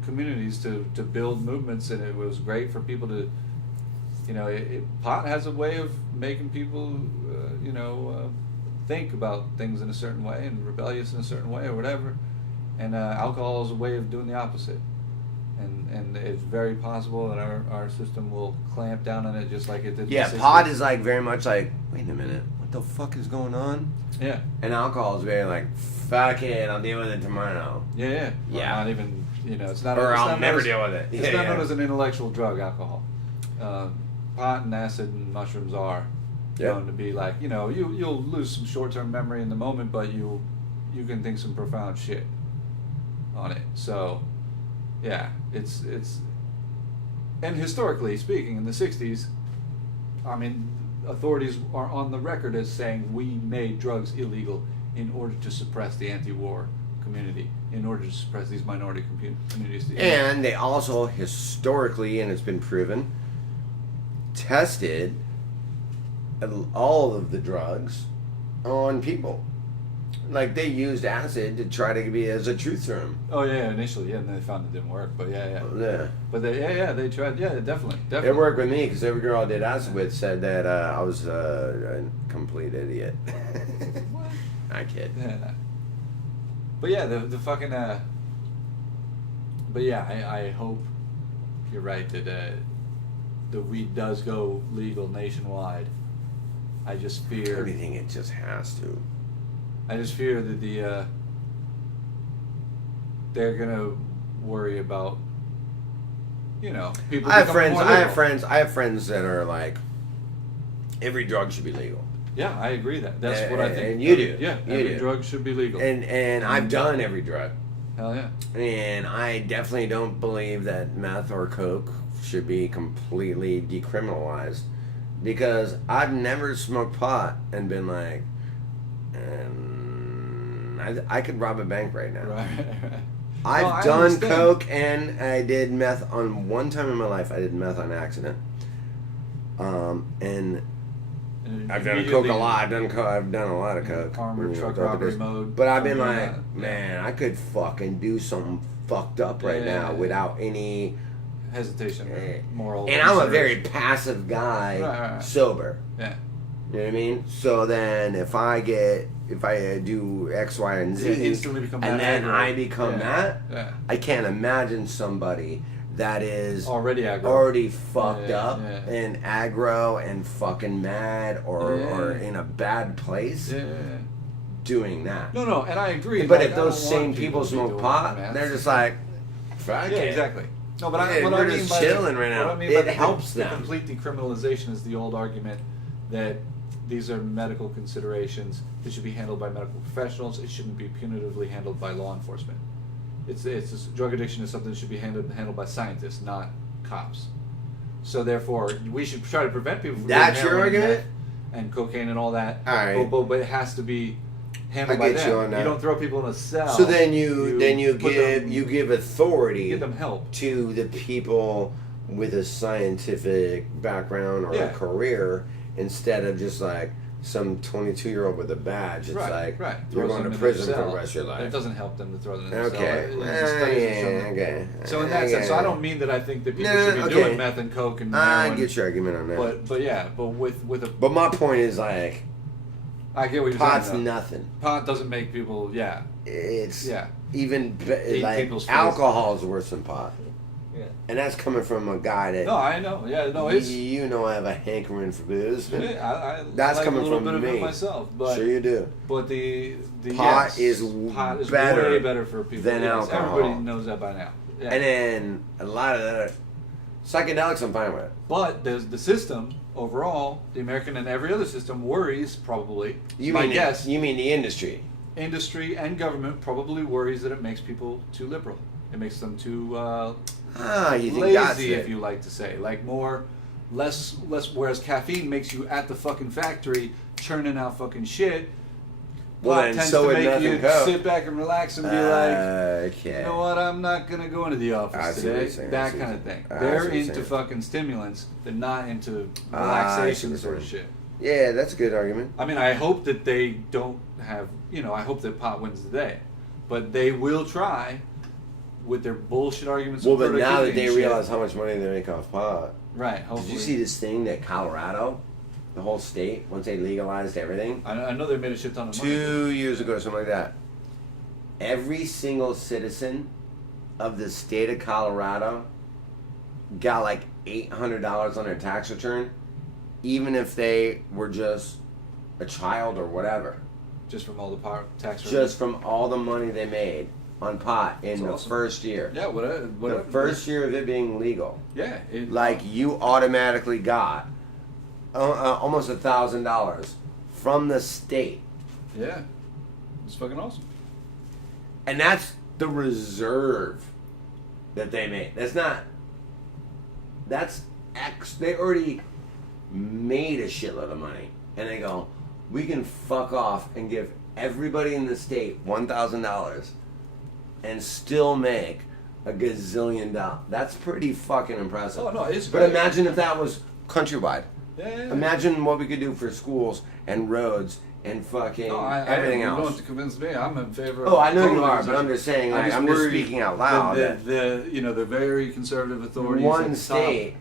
communities to build movements, and it was great for people to, pot has a way of making people, think about things in a certain way and rebellious in a certain way or whatever, and alcohol is a way of doing the opposite. And it's very possible that our system will clamp down on it just like it did. Yeah, in the pot 60s. is like very much like, wait a minute, what the fuck is going on? Yeah. And alcohol is very like, fuck it, I'll deal with it tomorrow. Yeah. Or Yeah. not even, it's not. Or it's I'll not never known as- deal with it. It's Yeah, not yeah. known as an intellectual drug, alcohol. Pot and acid and mushrooms are Yeah. known to be like, you'll lose some short-term memory in the moment, but you can think some profound shit on it. So, yeah, it's. And historically speaking, in the '60s, I mean, authorities are on the record as saying we made drugs illegal in order to suppress the anti-war community, in order to suppress these minority communities. And they also historically, and it's been proven, tested all of the drugs on people. Like they used acid to try to be as a truth serum. Oh yeah, initially, yeah, and they found it didn't work. But yeah. But they tried. Yeah, definitely. It worked with me because every girl I did acid with said that I was a complete idiot. What? I kid. Yeah. But yeah, the fucking. But yeah, I hope you're right that the weed does go legal nationwide. I just fear. Everything it just has to. I just fear that they're gonna worry about, people. I have friends that are like, every drug should be legal. Yeah, I agree that's what I think. And you do. Yeah, you every do. drug should be legal. And I've done every drug. Hell yeah. And I definitely don't believe that meth or coke should be completely decriminalized, because I've never smoked pot and been like, I could rob a bank right now. Right. I've done coke and I did meth on one time in my life. I did meth on accident. And I've done coke a lot. I've done a lot of coke. Armored truck robbery mode. But I've been like, man, I could fucking do something fucked up right now without any hesitation, moral. And I'm a very passive guy, right. sober. Yeah. You know what I mean? So then if I do X, Y, and Z, instantly become and that then aggro. I become that, Yeah. I can't imagine somebody that is already aggro, already fucked up yeah. and aggro and fucking mad or in a bad place doing that. No, and I agree. But like, if those same people smoke pot, they're just like, fuck it. Exactly. No, but what I mean just by chilling right now. It helps them. The complete decriminalization is the old argument that these are medical considerations that should be handled by medical professionals. It shouldn't be punitively handled by law enforcement. Drug addiction is something that should be handled by scientists, not cops. So therefore, we should try to prevent people from That's doing your heroin argument? and cocaine and all that. All right. But it has to be handled by I get them. you on that. You don't throw people in a cell. So then you put give authority give them help to the people with a scientific background or a career, instead of just like some 22-year-old with a badge. It's like you're going to prison for the rest of your life. It doesn't help them to throw them in the cell. Okay. So in that sense, so I don't mean that I think that people should be doing meth and coke and heroin. I get your argument on that. But with a. But my point is like, I get what you're pot's saying. nothing. Pot doesn't make people. Yeah. It's Yeah. even Eat like people's alcohol is worse than pot. Yeah. And that's coming from a guy that. No, I know. Yeah, no, it's. You know, I have a hankering for booze. I That's like coming a little from bit me. of it myself, but Sure you do. But the pot is better way better for people than alcohol. Everybody knows that by now. Yeah. And then a lot of the psychedelics I'm fine with. But the system overall, the American and every other system worries probably. You my mean guess, you mean the industry? Industry and government probably worries that it makes people too liberal. It makes them too you think that's lazy, it? if you like to say, like less. Whereas caffeine makes you at the fucking factory churning out fucking shit. Well, Pot then tends so to would make meth you and coke. sit back and relax and be like, okay. you know what, I'm not going to go into the I office see what you're today. saying. That kind of thing. I see They're what you're into saying. fucking stimulants. They're not into I see what relaxation you're sort of saying. shit. Yeah, that's a good argument. I mean, I hope that they don't have, I hope that pot wins the day. But they will try with their bullshit arguments. Well, of but now that productivity they and shit. realize how much money they make off pot. Right, hopefully. Did you see this thing that Colorado, the whole state, once they legalized everything? I know they made a shit ton of money. 2 years ago, something like that. Every single citizen of the state of Colorado got like $800 on their tax return, even if they were just a child or whatever. Just from all the tax revenue. Just from all the money they made on pot in the first year. Yeah, whatever. The first year of it being legal. Yeah. Like you automatically got almost $1,000 from the state. Yeah. It's fucking awesome. And that's the reserve that they made. They already made a shitload of money. And they go, we can fuck off and give everybody in the state $1,000 and still make a gazillion dollars. That's pretty fucking impressive. Oh, no, it's But great. imagine if that was countrywide. Yeah. Imagine what we could do for schools and roads and fucking everything You don't else. have to convince me. I'm in favor. Oh, I know total you are, but legalization. I'm just saying, like, I'm just worry speaking out loud. that the very conservative authorities One at the state. top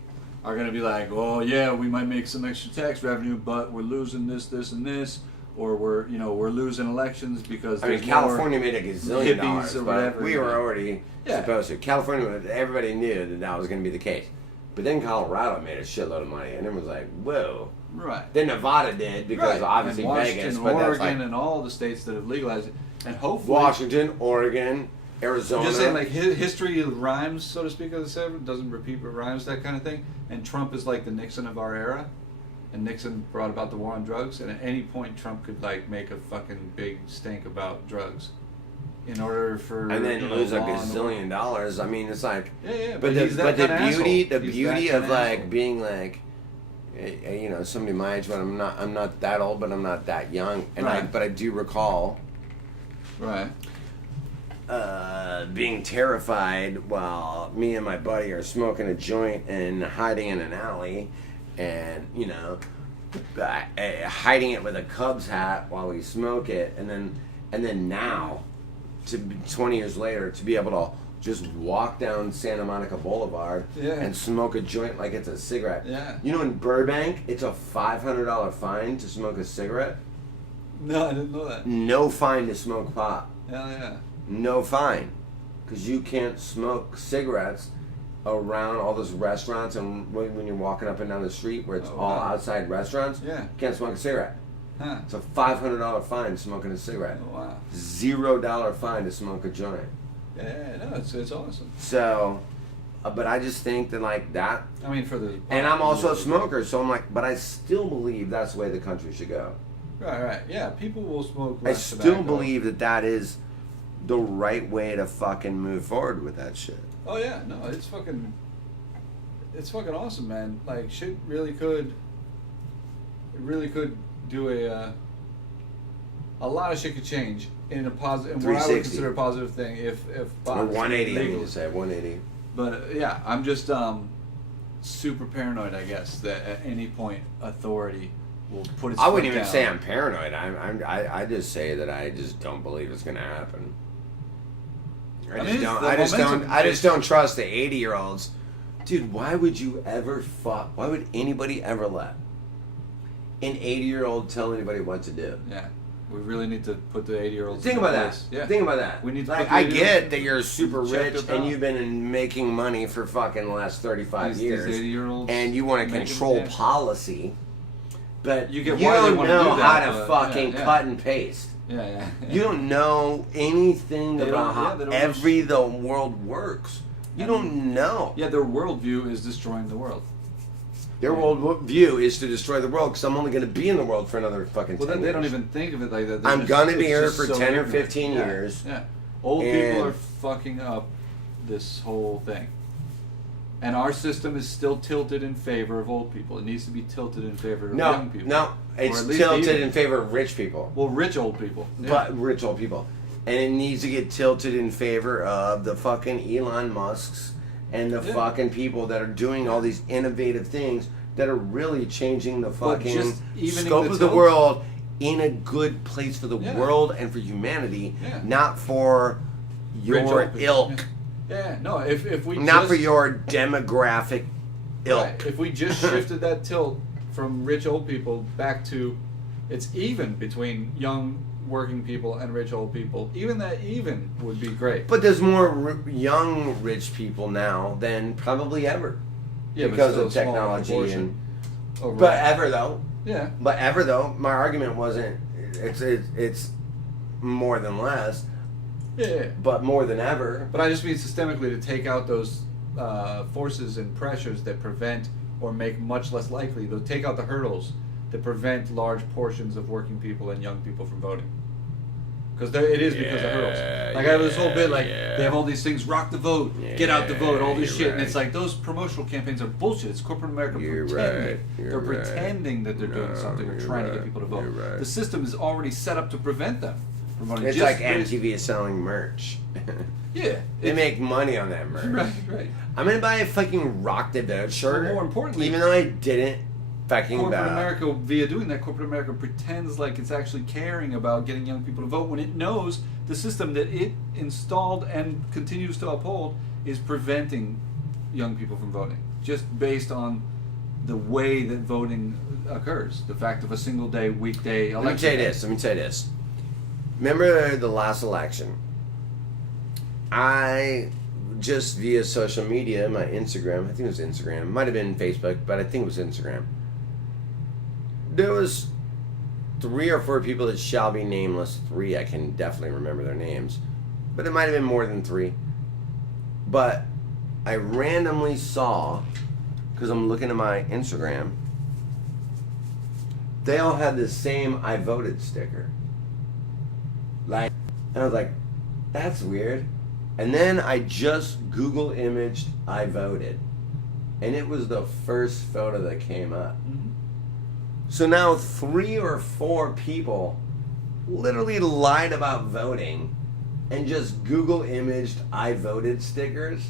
are going to be like, oh yeah, we might make some extra tax revenue, but we're losing this, and this, or we're losing elections because I mean, there's California made a gazillion hippies dollars, or but whatever, we were already Yeah. supposed to. California, everybody knew that that was going to be the case. But then Colorado made a shitload of money, and it was like, whoa. more. Right. Then Nevada did, because Right. obviously and Washington, Vegas, but Oregon, that's like and all the states that have legalized it, and hopefully. Washington, Oregon, Arizona. I'm just saying, like, history rhymes, so to speak, as I said, doesn't repeat but rhymes, that kind of thing. And Trump is like the Nixon of our era, and Nixon brought about the war on drugs. And at any point, Trump could like make a fucking big stink about drugs, in order for and then lose a law and order. gazillion dollars. I mean, it's like, Yeah, but he's that the kind of beauty, asshole. the He's beauty that of kind of like asshole. being like, somebody my age, but I'm not that old, but I'm not that young, and Right. but I do recall. Right. Being terrified while me and my buddy are smoking a joint and hiding in an alley, and hiding it with a Cubs hat while we smoke it, and then now, 20 years later, to be able to just walk down Santa Monica Boulevard Yeah. and smoke a joint like it's a cigarette. Yeah. You know, in Burbank, it's a $500 fine to smoke a cigarette. No, I didn't know that. No fine to smoke pot. Hell yeah. No fine, because you can't smoke cigarettes around all those restaurants, and when you're walking up and down the street where it's Oh, all wow. outside restaurants, Yeah. you can't smoke a cigarette. Huh. It's a $500 fine smoking a cigarette. Oh, wow. $0 fine to smoke a joint. Yeah, no, it's awesome. So, but I just think that like that, I mean, for the. and I'm also a smoker, so I'm like, but I still believe that's the way the country should go. Right. Yeah, people will smoke I less still tobacco. believe that that is the right way to fucking move forward with that shit. Oh yeah, no, it's fucking awesome, man. Like shit really could. It really could do a lot of shit could change in a positive, in what I would 360. consider a positive thing if Or pot was 180, I mean legal. to say 180. But yeah, I'm just super paranoid, I guess, that at any point authority will put its I foot wouldn't even down. say I'm paranoid. I just say that I just don't believe it's gonna happen. I mean, the I just momentum- don't trust the 80-year-olds. Dude, why would you ever fuck? Why would anybody ever let an 80-year-old tell anybody what to do? Yeah, we really need to put the 80-year-olds. Think in about place. that. Yeah. Think about that. We need to like, put the I 80-year-olds get that you're super check rich their and power. you've been making money for fucking the last 35 These years. 80-year-olds And you want to making- control yeah. policy. But You you get why they don't wanna know do that, how to but, fucking yeah. cut and paste. Yeah. You don't know anything They about don't- yeah, how they don't the world works. You don't know. Yeah, their worldview is destroying the world. Their world view is to destroy the world because I'm only going to be in the world for another fucking 10 Well, they don't years. even think of it like that. They're I'm just- gonna be it's here just for so 10 or ignorant. 15 Yeah, years. Yeah. Old And- people are fucking up this whole thing. And our system is still tilted in favor of old people. It needs to be tilted in favor of No, young people. no. Or It's at least tilted even- in favor of rich people. Well, rich old people. Yeah. But rich old people. And it needs to get tilted in favor of the fucking Elon Musks and the Yeah. fucking people that are doing all these innovative things that are really changing the But fucking just evening scope the of the tilt. world in a good place for the Yeah. world and for humanity, Yeah. not for Rich your old people. ilk, Yeah, no, if we not just, for your demographic ilk. Right, if we just shifted that tilt from rich old people back to it's even between young working people and rich old people, even that even would be great. But there's more young rich people now than probably ever. Yeah, but because still of a smaller technology proportion and overall. but ever though. Yeah. But ever though, my argument wasn't it's more than less, Yeah. but more than ever. But I just mean systemically to take out those forces and pressures that prevent or make much less likely, to take out the hurdles that prevent large portions of working people and young people from voting. Because it is because of hurdles. Like I have this whole bit, like they have all these things: rock the vote, get out the vote, all this shit, and it's like those promotional campaigns are bullshit. It's corporate America pretending. They're pretending that they're doing something or trying to get people to vote. The system is already set up to prevent them from voting. It's like MTV is selling merch. Yeah, they make money on that merch. Right. I'm gonna buy a fucking Rock the Vote shirt. But more importantly, even though I didn't fucking corporate America, via doing that, corporate America pretends like it's actually caring about getting young people to vote when it knows the system that it installed and continues to uphold is preventing young people from voting, just based on the way that voting occurs, the fact of a single day, weekday election. Let me tell you this. Remember the last election? I just via social media, my Instagram, I think it was Instagram, it might have been Facebook, but I think it was Instagram. There was 3 or 4 people that shall be nameless. 3, I can definitely remember their names. But it might have been more than 3. But I randomly saw, because I'm looking at my Instagram, they all had the same I voted sticker. Like, and I was like, that's weird. And then I just Google imaged I voted. And it was the first photo that came up. Mm-hmm. So now 3 or 4 people literally lied about voting and just Google imaged I voted stickers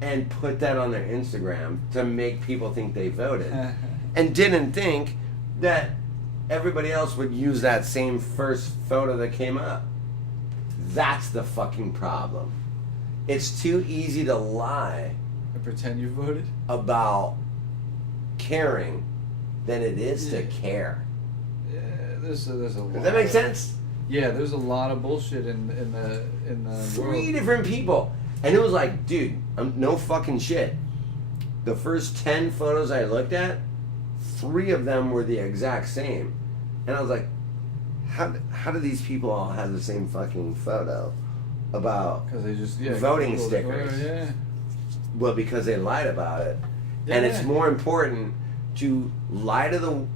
and put that on their Instagram to make people think they voted. And didn't think that everybody else would use that same first photo that came up. That's the fucking problem. It's too easy to lie and pretend you voted about caring than it is to care. Yeah, there's a lot. Does that make sense? Yeah, there's a lot of bullshit in the 3 world. different people, and it was like, dude, no fucking shit. The first 10 photos I looked at, 3 of them were the exact same, and I was like, how do these people all have the same fucking photo about they just voting stickers? Yeah. Well, because they lied about it, and it's more important to lie to the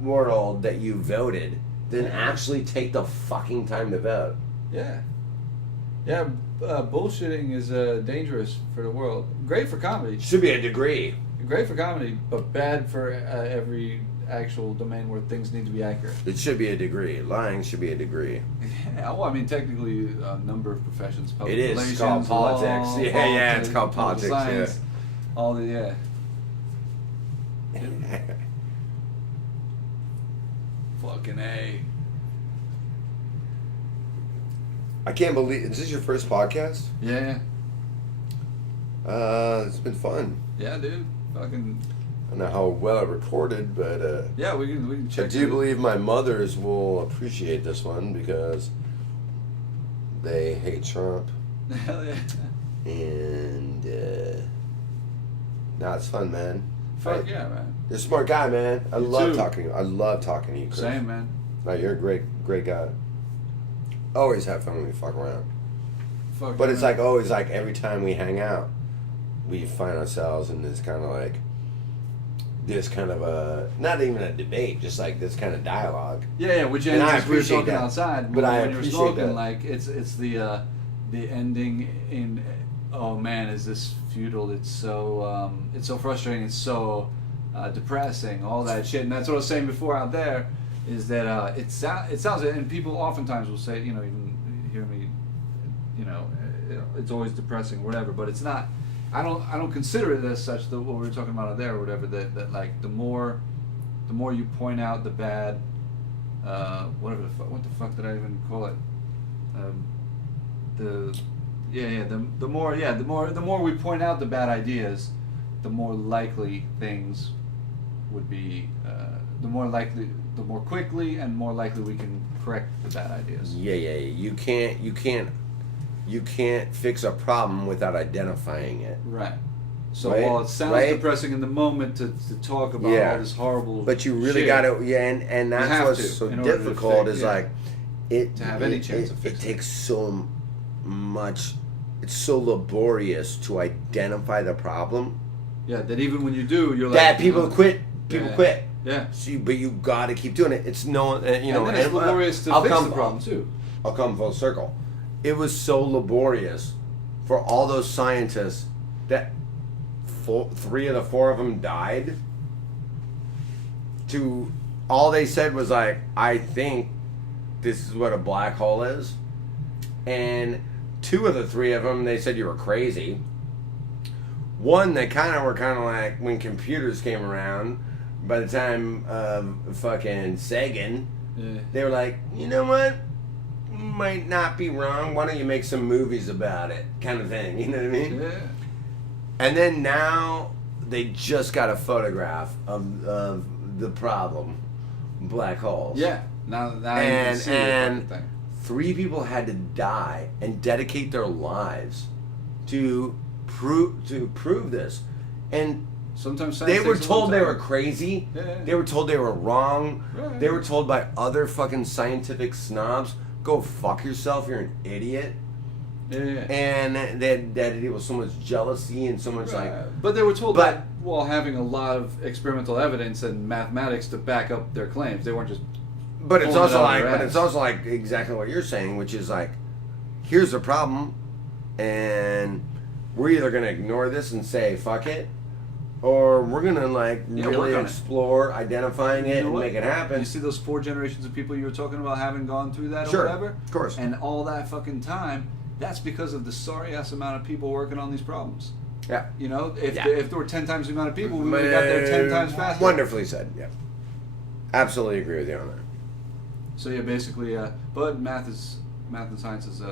world that you voted than actually take the fucking time to vote. Yeah. Bullshitting is dangerous for the world. Great for comedy. Should be a degree. Great for comedy, but bad for every actual domain where things need to be accurate. It should be a degree. Lying should be a degree. Yeah, well, I mean, technically, a number of professions. Public It is. relations, It's called politics. law, Yeah, it's called politics, politics, science, all the, yeah. Fucking A. I can't believe... Is this your first podcast? Yeah. It's been fun. Yeah, dude. Fucking... I don't know how well I recorded, but... yeah, we can check I do believe my mothers will appreciate this one because they hate Trump. Hell yeah. And... nah, it's fun, man. Fuck yeah, man. You're a smart guy, man. I You love too. talking to you. I love talking to you, Chris. Same, man. No, you're a great guy. Always have fun when we fuck around. Fuck But yeah, it's man. like always like every time we hang out, we find ourselves in this kind of like this kind of a not even a debate, just like this kind of dialogue. Yeah, which And I ends we were appreciate talking that. outside. But I when you were appreciate smoking, that. like it's the ending in oh man, is this futile? It's so frustrating. It's so depressing. All that shit, and that's what I was saying before out there. Is that it sounds, and people oftentimes will say, you know, even hear me, you know, it's always depressing or whatever, but it's not. I don't consider it as such. What we were talking about out there or whatever. That like the more you point out the bad, whatever what the fuck did I even call it? The more we point out the bad ideas, the more likely things would be. The more quickly and more likely we can correct the bad ideas. Yeah. You can't fix a problem without identifying it. Right. So Right? while it sounds Right? depressing in the moment to talk about Yeah. all this horrible But you really shit, got to, and have that's what's to, so in order to difficult fix- is yeah. like it To have any it- chance it, of it fixing it. takes so much. It's so laborious to identify the problem Yeah, that even when you do, you're that like people quit. People Yeah. quit. Yeah. But you got to keep doing it. It's no, you know. And then it's laborious to fix the problem too. I'll come full circle. It was so laborious for all those scientists that 3 of the 4 of them died. To all they said was like, I think this is what a black hole is, and 2 of the 3 of them they said you were crazy. One, they were kind of like when computers came around. By the time fucking Sagan, they were like, you know what? Might not be wrong. Why don't you make some movies about it? Kind of thing. You know what I mean? Yeah. And then now they just got a photograph of the problem, black holes. Yeah. Now you can see and the thing. 3 people had to die and dedicate their lives to prove this. And Sometimes they science were takes a told long they time. were crazy. Yeah. They were told they were wrong. Right. They were told by other fucking scientific snobs, go fuck yourself, you're an idiot. Yeah. And that it was so much jealousy and so much like... But they were told that while having a lot of experimental evidence and mathematics to back up their claims. They weren't just... But it's pulling also it out of like, their but ass. it's also like exactly what you're saying, which is like, here's the problem, and we're either gonna ignore this and say fuck it, or we're gonna like really work on it. explore identifying it You know and what? make it happen. You see those 4 generations of people you were talking about having gone through that Sure, or whatever? of course. And all that fucking time, that's because of the sorry-ass amount of people working on these problems. Yeah. You know, if Yeah. there were 10 times the amount of people, we would have got there 10 times faster. Wonderfully said. Yeah. Absolutely agree with you on that. So yeah, basically, but math and science is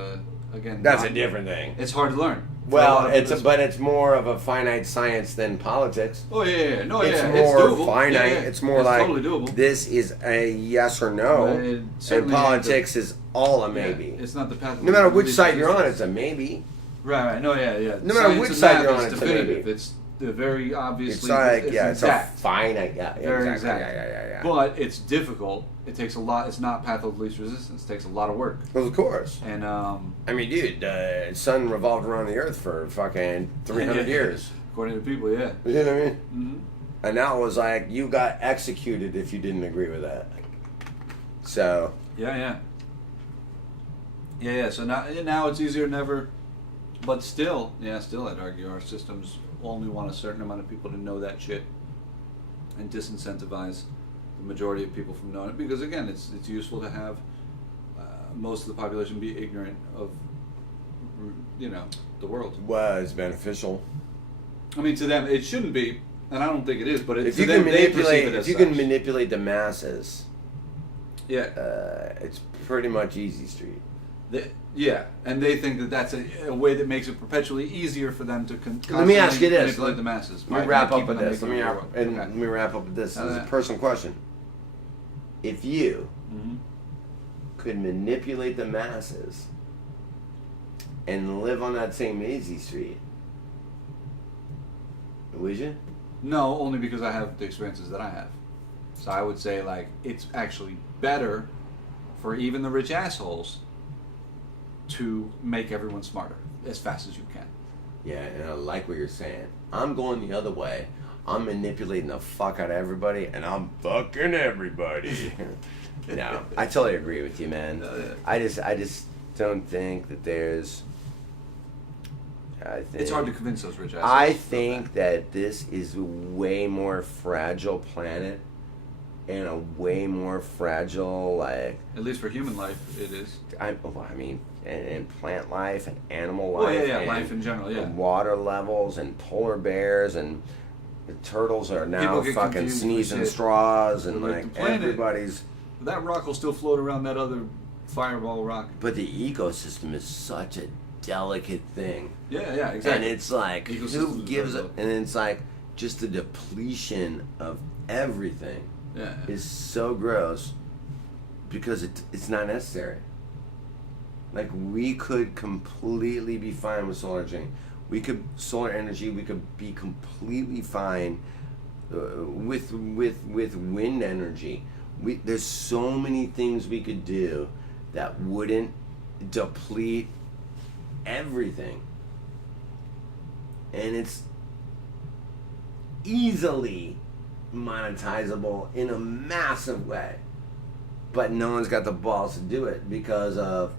again. That's a different thing. It's hard to learn. Well, but it's more of a finite science than politics. Oh yeah. No, It's yeah. more it's doable. finite. Yeah, yeah. It's more like totally doable. this is a yes or no, But it and certainly politics is all a maybe. Yeah, it's not the path. No matter which side you're on, it's a maybe. Right. No, yeah. No matter Science which and side math you're on, is it's a definitive. maybe. It's very obviously. It's like it's it's exact. a finite. Yeah, Very exactly. exact. Yeah. But it's difficult. It takes a lot. It's not path of least resistance. It takes a lot of work. Well, of course. And I mean, dude, sun revolved around the Earth for fucking 300 years. according to people, yeah. You know what I mean? Mm-hmm. And now it was like you got executed if you didn't agree with that. So. Yeah. So now it's easier than ever, but still I'd argue our systems only want a certain amount of people to know that shit, and disincentivize the majority of people from knowing it, because again, it's useful to have most of the population be ignorant of, the world. Was beneficial. I mean, to them it shouldn't be, and I don't think it is, but If to you them, can they perceive manipulate, it as if you such. can manipulate the masses, Yeah. it's pretty much easy street. And they think that that's a way that makes it perpetually easier for them to Let me ask you this. manipulate the masses. Let me by wrap up keeping with them this. Let ignorant. me wrap up with this. This is a Okay. personal question. If you Mhm. could manipulate the masses and live on that same easy street, would you? No, only because I have the experiences that I have. So I would say, like, it's actually better for even the rich assholes to make everyone smarter as fast as you can. Yeah, and I like what you're saying. I'm going the other way. I'm manipulating the fuck out of everybody, and I'm fucking everybody. No, I totally agree with you, man. I just don't think that there's. It's hard to convince those rich assholes. I think that this is a way more fragile planet, and a way more fragile, like. At least for human life, it is. I mean, and plant life and animal Oh, life. yeah, and life in general, yeah. and water levels and polar bears and the turtles are now People get fucking confused with sneezing shit. straws and Like, like the planet- everybody's. That rock will still float around that other fireball rock. But the ecosystem is such a delicate thing. Yeah, exactly. And it's like, Ecosystem who is gives very it? And it's like, just the depletion of everything Yeah. is so gross because it's not necessary. Like, we could completely be fine with solar energy. We could be completely fine with wind energy. There's so many things we could do that wouldn't deplete everything. And it's easily monetizable in a massive way. But no one's got the balls to do it because of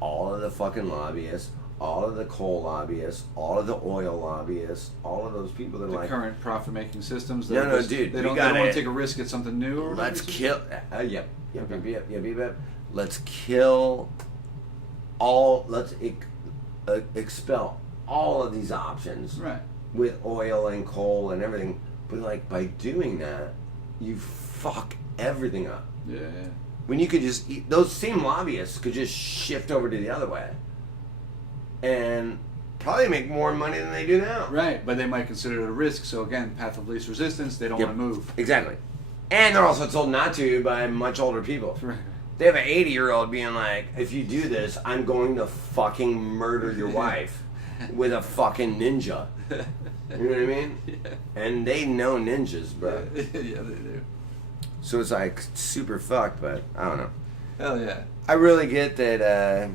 all of the fucking lobbyists, all of the coal lobbyists, all of the oil lobbyists, all of those people that are like... The current profit-making systems. No, dude. They don't want to take a risk at something new or let's kill... Yep. Let's kill all... Let's expel all of these options. Right. With oil and coal and everything. But, like, by doing that, you fuck everything up. Yeah. When you could just... Those same lobbyists could just shift over to the other way. And probably make more money than they do now. Right, but they might consider it a risk. So again, path of least resistance. They don't want to move. Exactly. And they're also told not to by much older people. Right. They have an 80-year-old being like, if you do this, I'm going to fucking murder your wife with a fucking ninja. You know what I mean? Yeah. And they know ninjas, bro. Yeah, they do. So it's like super fucked, but I don't know. Hell yeah. I really get that,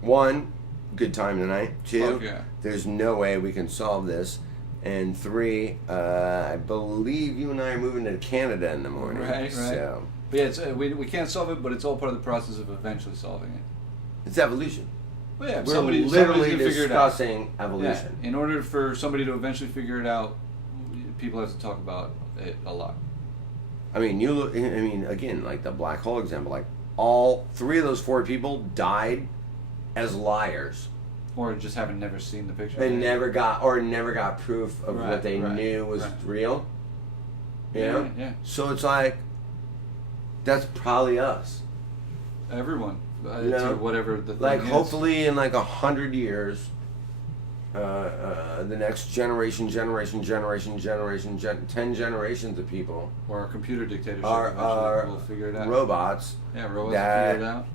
one, good time tonight. Two, Fuck yeah. There's no way we can solve this. And three, I believe you and I are moving to Canada in the morning. Right. So But yeah, it's, we can't solve it, but it's all part of the process of eventually solving it. it's evolution. Well, yeah, We're somebody's literally gonna figure it out. discussing evolution. Yeah. In order for somebody to eventually figure it out, people have to talk about it a lot. I mean, you look. I mean, again, like the black hole example. Like all three of those four people died as liars. Or just haven't never seen the picture. They never got proof of what they knew was real. You know? Yeah. So it's like, that's probably us. Everyone. You know? To whatever the thing Like, is. hopefully in like 100 years, the next generation, 10 generations of people Or a computer dictatorship are will figure it out. robots. Yeah, robots that will figure it out.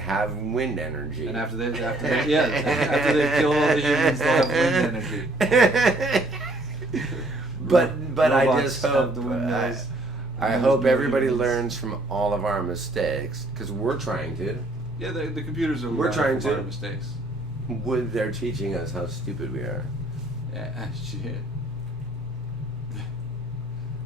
have wind energy. And after they kill all the humans, they'll have wind energy. But I Robots just have hope the windmills. I And hope there's no everybody humans. learns from all of our mistakes because we're trying to. Yeah, the computers are We're learning trying from to. our mistakes. They're teaching us how stupid we are. Yeah, shit.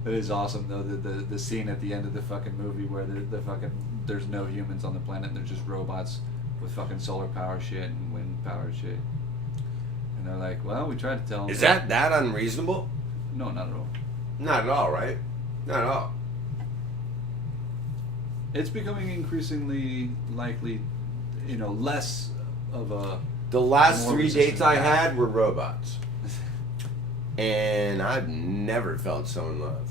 It is awesome though, the scene at the end of the fucking movie where the fucking there's no humans on the planet and they're just robots with fucking solar power shit and wind power shit. And they're like, well, we tried to tell them. Is that unreasonable? No, not at all. Not at all, right? Not at all. It's becoming increasingly likely, less of a... The last more 3 resistant dates I guy. had were robots. And I've never felt so in love.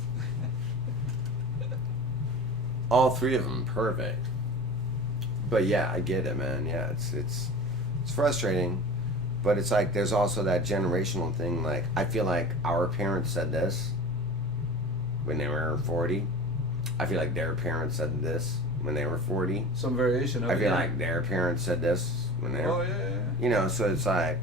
All three of them perfect. But yeah, I get it, man. Yeah, it's frustrating, but it's like there's also that generational thing. Like I feel like our parents said this when they were 40. I feel like their parents said this when they were 40. Some variation of it. I feel like their parents said this when they were... Oh, yeah. So it's like,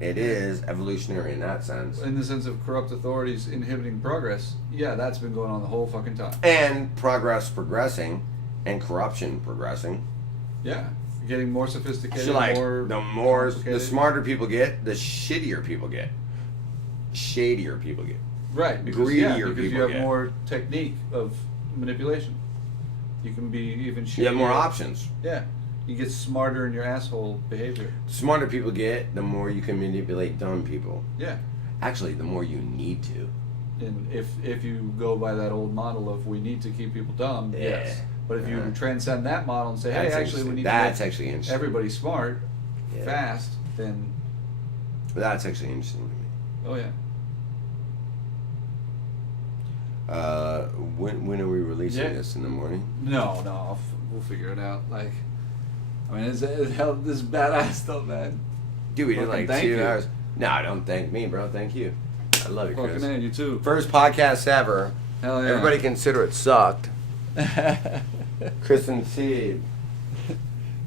it is evolutionary in that sense. In the sense of corrupt authorities inhibiting progress, yeah, that's been going on the whole fucking time. And progress progressing, and corruption progressing. Yeah, getting more sophisticated, So like, more the complicated. smarter people get, the shittier people get. Shadier people get. Right, because greedier because people you have get. more technique of manipulation. You can be even shittier. You have more options. Yeah, you get smarter in your asshole behavior. The smarter people get, the more you can manipulate dumb people. Yeah, Actually, the more you need to. and if you go by that old model of we need to keep people dumb, Yeah. yes. But if you Uh-huh. transcend that model and say, hey, That's actually we interesting. need That's to actually make interesting. everybody smart, Yeah. fast, then That's actually interesting to me. oh yeah. When are we releasing Yeah. this in the morning? No, we'll figure it out. Like, I mean, this is badass stuff, man. Dude, we did Fucking like thank 2 you. hours. No, don't thank me, bro. Thank you. I love you, Fucking Chris. man, you too. First podcast ever. Hell yeah. Everybody consider it sucked. Chris and Steve.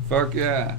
Fuck yeah.